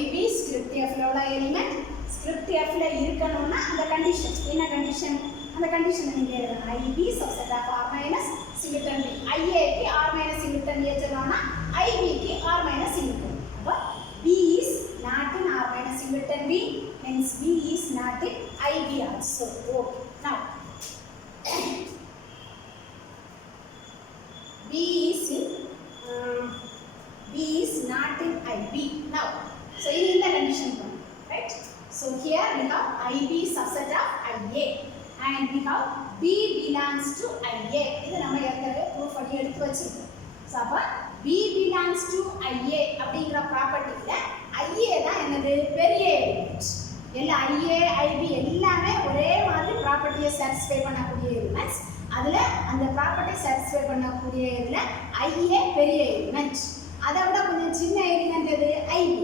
IB script F ல உள்ள எலிமெண்ட் script F ல இருக்கணும்னா அந்த கண்டிஷன் என்ன கண்டிஷன்? அந்த கண்டிஷனை நீங்க எழுதணும். IB subset of R minus singleton B. IA க்கு R minus singleton A சொல்லணும்னா IB க்கு R minus singleton. அப்ப B is not in R minus singleton B, hence B is not in IB also. Okay. Now B is not in IB. Now, so in the condition one, right? So here we have IB subset of IA and we have B belongs to IA. இது நம்ம ஏற்கனவே ப்ரூஃப் பண்ணி எடுத்து வச்சிருக்கோம். So அப்ப B belongs to IA அப்படிங்கிற ப்ராப்பர்ட்டில IA தான் என்னது? பெரிய எலிமெண்ட். எல்லா IA, IB எல்லாமே ஒரே மாதிரி ப்ராப்பர்ட்டியை சாட்டிஸ்ஃபை பண்ணக்கூடிய எலிமெண்ட்ஸ். அதுல அந்த ப்ராப்பர்ட்டி சாட்டிஸ்ஃபை பண்ணக்கூடிய இதுல IA பெரிய எலிமெண்ட். அதை விட கொஞ்சம் சின்ன எலிமெண்ட் எது? IB.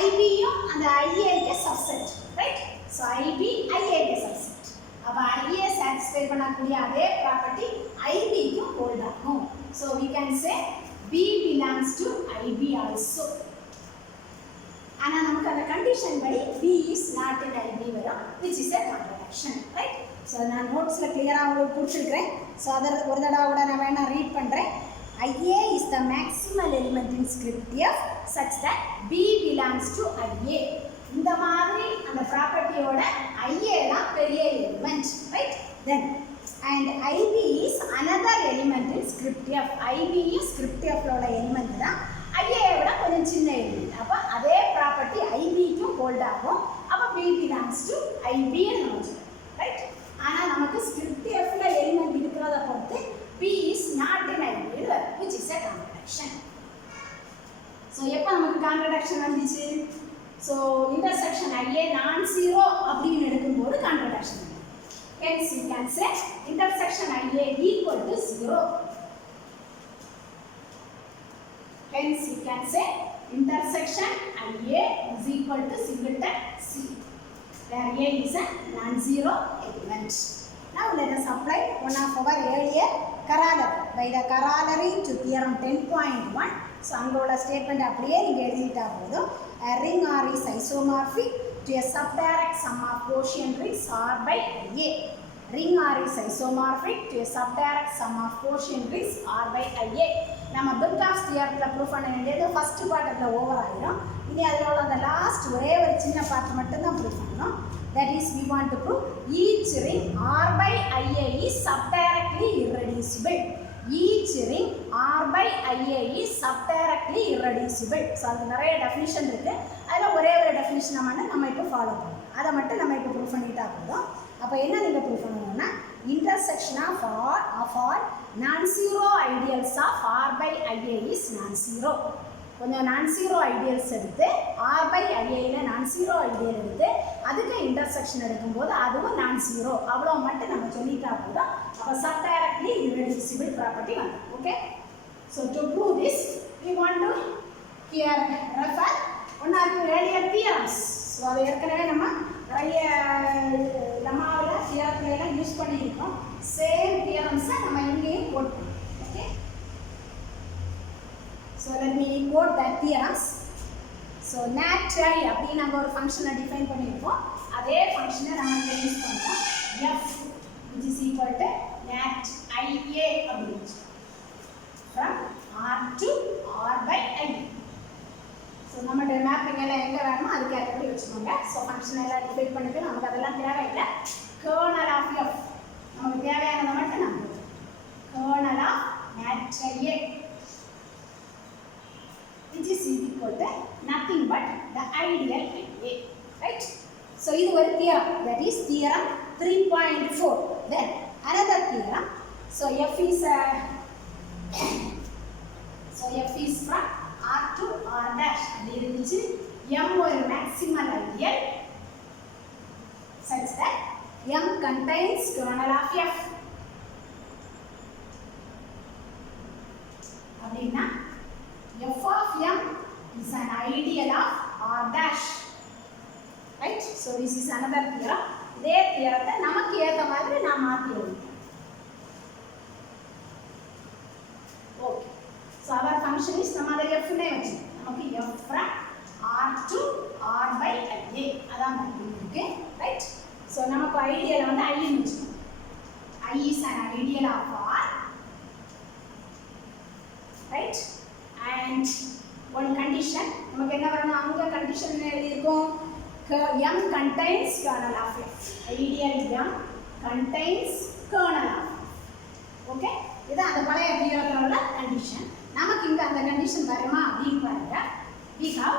IBயும் அந்த IA க்கு subset, right? So IB IA க்கு சப்செட். அப்ப IA சாட்டிஸ்ஃபை பண்ணக்கூடிய அதே ப்ராப்பர்ட்டி IB க்கு ஹோல்ட் ஆகும். So we can say B belongs to IB also. ஆனா நமக்கு அந்த கண்டிஷன் படி B is not in IB வரும், which is a contradiction, right? So நான் நோட்ஸ்ல கிளியரா உங்களுக்கு கொடுத்திருக்கேன். So அத ஒரு தடவை கூட நான் வேணா ரீட் பண்றேன். IA is the maximal element in script F such that B belongs to IA. இந்த மாதிரி அந்த ப்ராப்பர்ட்டியோட IA தான் பெரிய element, right? Then and IB is another element in script F. IB is script F ஓட எலிமெண்ட் தான். IA விட கொஞ்சம் சின்ன எலிமெண்ட். அப்ப அதே ப்ராப்பர்ட்டி IB க்கு ஹோல்ட் ஆகும். அப்ப B belongs to IB ன்னு நம்ம சொல்றோம், right? ஆனா நமக்கு script F ல எலிமெண்ட் இருக்கிறத பொறுத்து B is not in IB, which is a contradiction. So எப்ப நமக்கு contradiction வந்துச்சு? So intersection IA non-zero அப்படின்னு எடுக்கும்போது contradiction. Hence we can say intersection IA equal to 0. Hence we can say intersection IA is equal to singleton C, where A is a non-zero element. Now let us apply one of our earlier corollary by the corollary to theorem 10.1. So அங்க உள்ள ஸ்டேட்மெண்ட் அப்படியே நீங்க எழுதிட்டா போதும். A ring R is isomorphic to a subdirect sum of quotient rings R by IA. Ring R is isomorphic to a subdirect sum of quotient rings R by IA. நம்ம Birkhoff's theoremல ப்ரூஃப் பண்ண வேண்டியது ஃபர்ஸ்ட் பார்ட்ல ஓவர் ஆயிடும். இனி அதுல உள்ள அந்த லாஸ்ட் ஒரே ஒரு சின்ன பார்ட் மட்டும் தான் ப்ரூஃப் பண்ணணும். That is, we want to prove each ring R by IA is subdirectly irreducible. each ring R by IA is subdirectly irreducible. So அது நிறைய டெஃபினிஷன் இருக்குது. அதில் ஒரே ஒரு டெஃபினிஷனை மட்டும் நம்ம இப்போ ஃபாலோ பண்ணணும். அதை மட்டும் நம்ம இப்போ ப்ரூவ் பண்ணிட்டா போதும். அப்போ என்ன நீங்கள் ப்ரூவ் பண்ணணும்னா intersection of all non-zero ideals of R by IA is non-zero. கொஞ்சம் non-zero ideals எடுத்து R by IAயில் non-zero ideal எடுத்து அதுக்கு intersection எடுக்கும்போது அதுவும் non-zero. அவ்வளோ மட்டும் நம்ம சொல்லிட்டா போதும். அப்போ subdirectly irreducible property வந்து. Okay? So to prove this, we want to here refer one or two earlier theorems. So அது ஏற்கனவே நம்ம நிறைய நம்மளால் தியரத்துலாம் யூஸ் பண்ணியிருக்கோம். சேம் தியரம்ஸை நம்ம இங்கேயும் கோட் பண்ணுவோம். Okay, so let me quote that theorems. So nat I அப்படின்னு நம்ம ஒரு ஃபங்க்ஷனை டிஃபைன் பண்ணியிருக்கோம். அதே ஃபங்க்ஷனை நம்ம இங்கே யூஸ் பண்ணுறோம். f which is equal to nat IA அப்படின்னு from R to R by I. So நம்மளோட மேப்பிங் எல்லாம் எங்கே வேணுமோ அதுக்கு ஏற்றபடி வச்சுக்கோங்க. ஸோ ஃபங்க்ஷன் எல்லாம் டிஃபைன் பண்ணிட்டு நமக்கு அதெல்லாம் தேவையில்லை. கர்னல் ஆஃப் எஃப் நமக்கு தேவையானதை மட்டும் நம்ம kernel of nat IA which is equal to nothing but the ideal IA, right? So இது ஒரு theorem, that is theorem 3.4. Then another theorem. So f is from R to R dash. அது இருந்துச்சு. M ஒரு maximal ideal such that M contains kernel of F. அப்படின்னா f of m is an ideal of R dash, right? So this is another theorem. இதே தியரத்தை நமக்கு ஏற்ற மாதிரி நான் மாற்றி எழுதுறேன். Okay, so our function is நம்ம அதை எஃப்னே வச்சு நமக்கு f from R to R by IA அதான் இருக்கு, ரைட்? ஸோ நமக்கு ஐடியல் வந்து ஐன்னு வச்சுக்கோங்க. I is an ideal of R, right? And one condition நமக்கு என்ன வரணும், அங்க கண்டிஷன் எழுதியிருக்கோம். M contains kernel of F. Ideal M contains kernel of F. Okay, இது அந்த பழைய தியரத்துல உள்ள கண்டிஷன். நமக்கு இங்க அந்த கண்டிஷன் வருமா அப்படின்னு பாருங்க. we have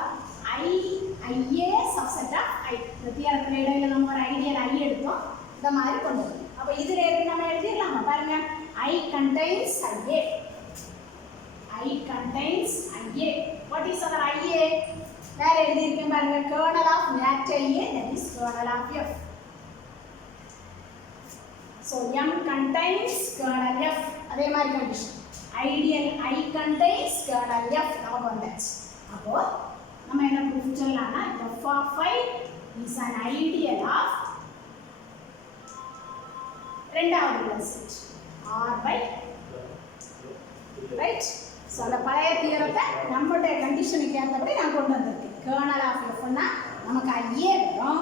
IA subset of I. இந்த தியரத்துல இடையில நம்ம ஒரு ஐடியல் I எடுத்தோம், இந்த மாதிரி கொண்டு வரோம். அப்ப இதுல இருந்து நம்ம எழுதிடலாமா பாருங்க. I contains IA. I contains IA. What is our IA? வேற எழுதியிருக்கேன் பாருங்க. kernel of nat IA, that is kernel of F. So M contains kernel F. அதே மாதிரி condition. Ideal I contains kernel F நமக்கு வந்தாச்சு. அப்போ நம்ம என்ன ப்ரூஃப் சொல்லலாம்னா f of I is an ideal of ரெண்டாவது set R by, right? So அந்த பழைய தியரத்தை நம்மளுடைய கண்டிஷனுக்கு ஏற்றபடி நான் கொண்டு வந்திருக்கேன். கர்னல் ஆஃப் எஃப்னா நமக்கு ஐஏ வரும்.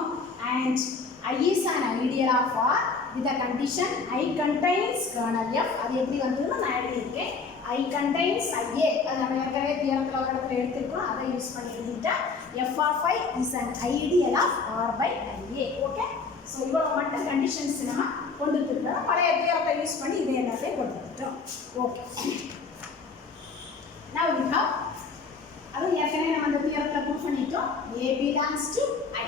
And I is an ideal of R with a condition I contains kernel f. அது எப்படி வந்ததுன்னு நான் எழுதியிருக்கேன். ஐ கண்டைன்ஸ் ஐஏ, அது நம்ம ஏற்கனவே தியரத்தில் ஒரு இடத்துல எடுத்துருக்கோம், அதை யூஸ் பண்ணி எழுதிட்டா F of I is an ideal of R by I A. Okay, so இவ்வளோ மட்டும் கண்டிஷன்ஸ் நம்ம கொண்டு வந்துருக்கோம். பழைய தியரத்தை யூஸ் பண்ணி இதே எல்லாத்தையும் கொண்டு வந்துட்டோம். ஓகே, now we have அது ஏற்கனவே நம்ம அந்த தியரத்தை ப்ரூவ் பண்ணிட்டோம். A belongs to I.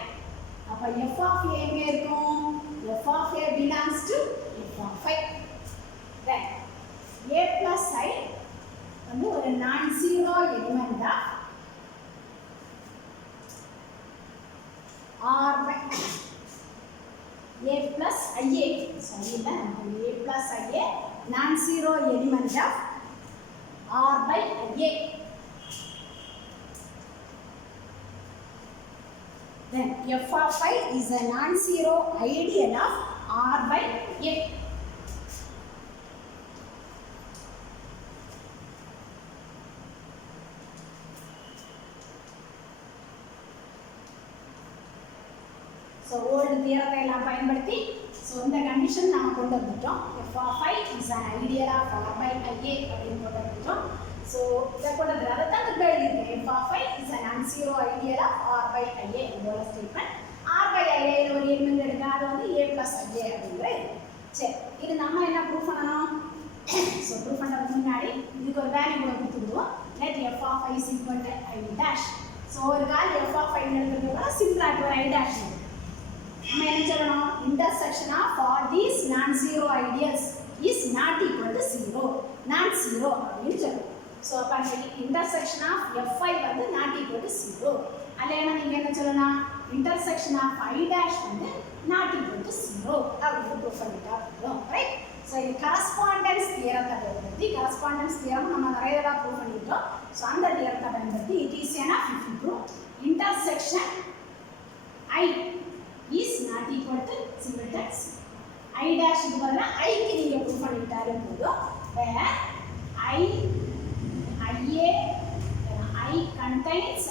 அப்ப f of A எங்க இருக்கும்? f of A belongs to f of I. Then A plus I வந்து ஒரு non-zero element of R by A plus IA. sorry இல்ல, A plus IA non-zero element of R by IA. Then f of I is a non-zero ideal of R by A. So old theorem எல்லாம் பயன்படுத்தி so இந்த கண்டிஷன் நாம கொண்டு வந்துட்டோம். f of I is an ideal of R by IA அப்படின்னு கொண்டு வந்துட்டோம். So இத கொண்டு வந்து அதை தான் இப்ப எழுதிருக்கேன். f of I is a non-zero ideal of R by IA இதோட ஸ்டேட்மெண்ட். R by IA ல ஒரு எலிமெண்ட் எடுத்தா அது வந்து A plus IA அப்படிங்கறது. சரி, இது நம்ம என்ன ப்ரூவ் பண்ணணும்? ஸோ ப்ரூஃப் பண்ணுறதுக்கு முன்னாடி இதுக்கு ஒரு வேல்யூ கூட கொடுத்துருவோம். Let f of I is equal to I dash. So ஒரு கால் எஃப் ஆஃப் ஐ எழுதுறதுக்கு சிம்பிளாக ஒரு ஐ டேஷ் நம்ம என்ன சொல்லணும், இன்டர்செக்ஷன் ஆஃப் ஆல் தீஸ் நான் zero ideals is not equal to zero, not zero அப்படின்னு சொல்லணும். ஸோ அப்போ அந்த இன்டர்செக்ஷன் ஆஃப் எஃப்ஐ வந்து நாட் ஈக்குவல் டு ஜீரோ. அல்லைன்னா நீங்கள் என்ன சொல்லலாம், இன்டர்செக்ஷன் ஆஃப் ஐ டேஷ் வந்து நாட் ஈக்குவல் டு ஜீரோ அப்படின்னு ப்ரூஃப் பண்ணிட்டா போதும். ரைட். ஸோ இது கரஸ்பாண்டன்ஸ் தியரத்தை பயன்படுத்தி, கரஸ்பாண்டன்ஸ் தியரம் நம்ம நிறைய தடவை ப்ரூவ் பண்ணிட்டோம். ஸோ அந்த தியரத்தை பயன்படுத்தி it is n of if you prove intersection I is not equal to single tax. I dash க்கு பதிலா I க்கு நீங்க ப்ரூவ் பண்ணிட்டாலே போதும். where I contains.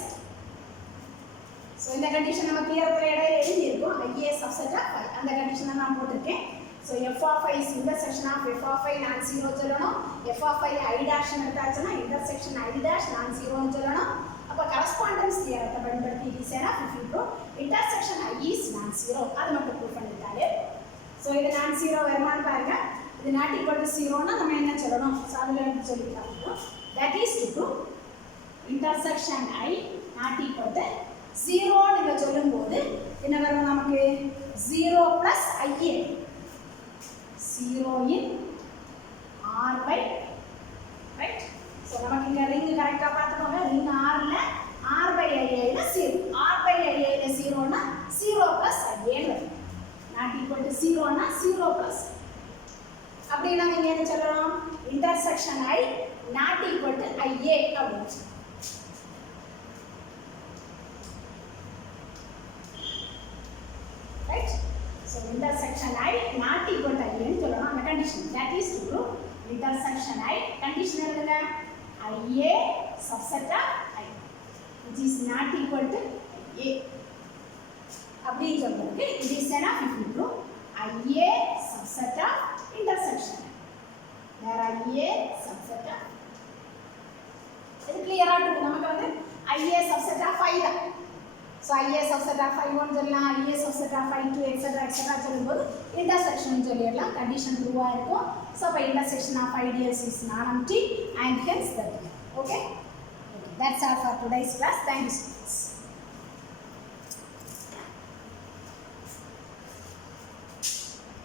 ஸோ இந்த கண்டிஷன் நம்ம தியரத்துல இடையில எழுதியிருக்கோம். IA subset of I அந்த கண்டிஷனை நான் போட்டிருக்கேன். So f of I is intersection of f of I நான் ஜீரோ சொல்லணும். f of I I dash எடுத்தாச்சுன்னா intersection I dash நான் ஜீரோன்னு சொல்லணும். அப்போ கரஸ்பாண்டன்ஸ் தியரத்தை பயன்படுத்தி it is enough if you prove intersection I is non-zero. அது மட்டும் ப்ரூவ் பண்ணிட்டாலே. ஸோ இது non-zero வருமானு பாருங்க. இது not equal to ஜீரோன்னா நம்ம என்ன சொல்லணும், ஸோ அதில் எப்படி சொல்லிக்கலாம். that is to prove intersection I not equal to zero நீங்கள் சொல்லும்போது என்ன வரும் நமக்கு, zero plus I A, zero in R by right. So நமக்கு இங்கே ரிங் கரெக்டாக பார்த்துக்கோங்க. ரிங் ஆரில் ஆர் பை ஐஏல ஜீரோ, ஆர் பை ஐஏல ஜீரோனா ஜீரோ ப்ளஸ் ஐஏன்னு வரும். நாட் ஈக்குவல் டு ஜீரோனா ஜீரோ ப்ளஸ். அப்படின்னா நீங்கள் என்ன சொல்லணும், intersection I not equal to I A அப்படின்னு. Right. So intersection I not equal to ஐஏன்னு சொல்லணும் அந்த condition. That is to prove intersection I condition எழுதுங்க, IA subset of I which is not equal to A அப்படின்னு சொல்றதுக்கு it is enough if you prove IA subset of intersection where IA subset of இது clear ஆட்டு நமக்கு வந்து IA subset of I தான். So IA subset of I1 சொல்லலாம், IA subset of I2 etc. சொல்லும்போது intersection சொல்லிடலாம். கண்டிஷன் ட்ரூவாக இருக்கும். ஸோ அப்போ intersection of ideals is non-empty and hence that. Okay? That's all for today's class. Thank you, students.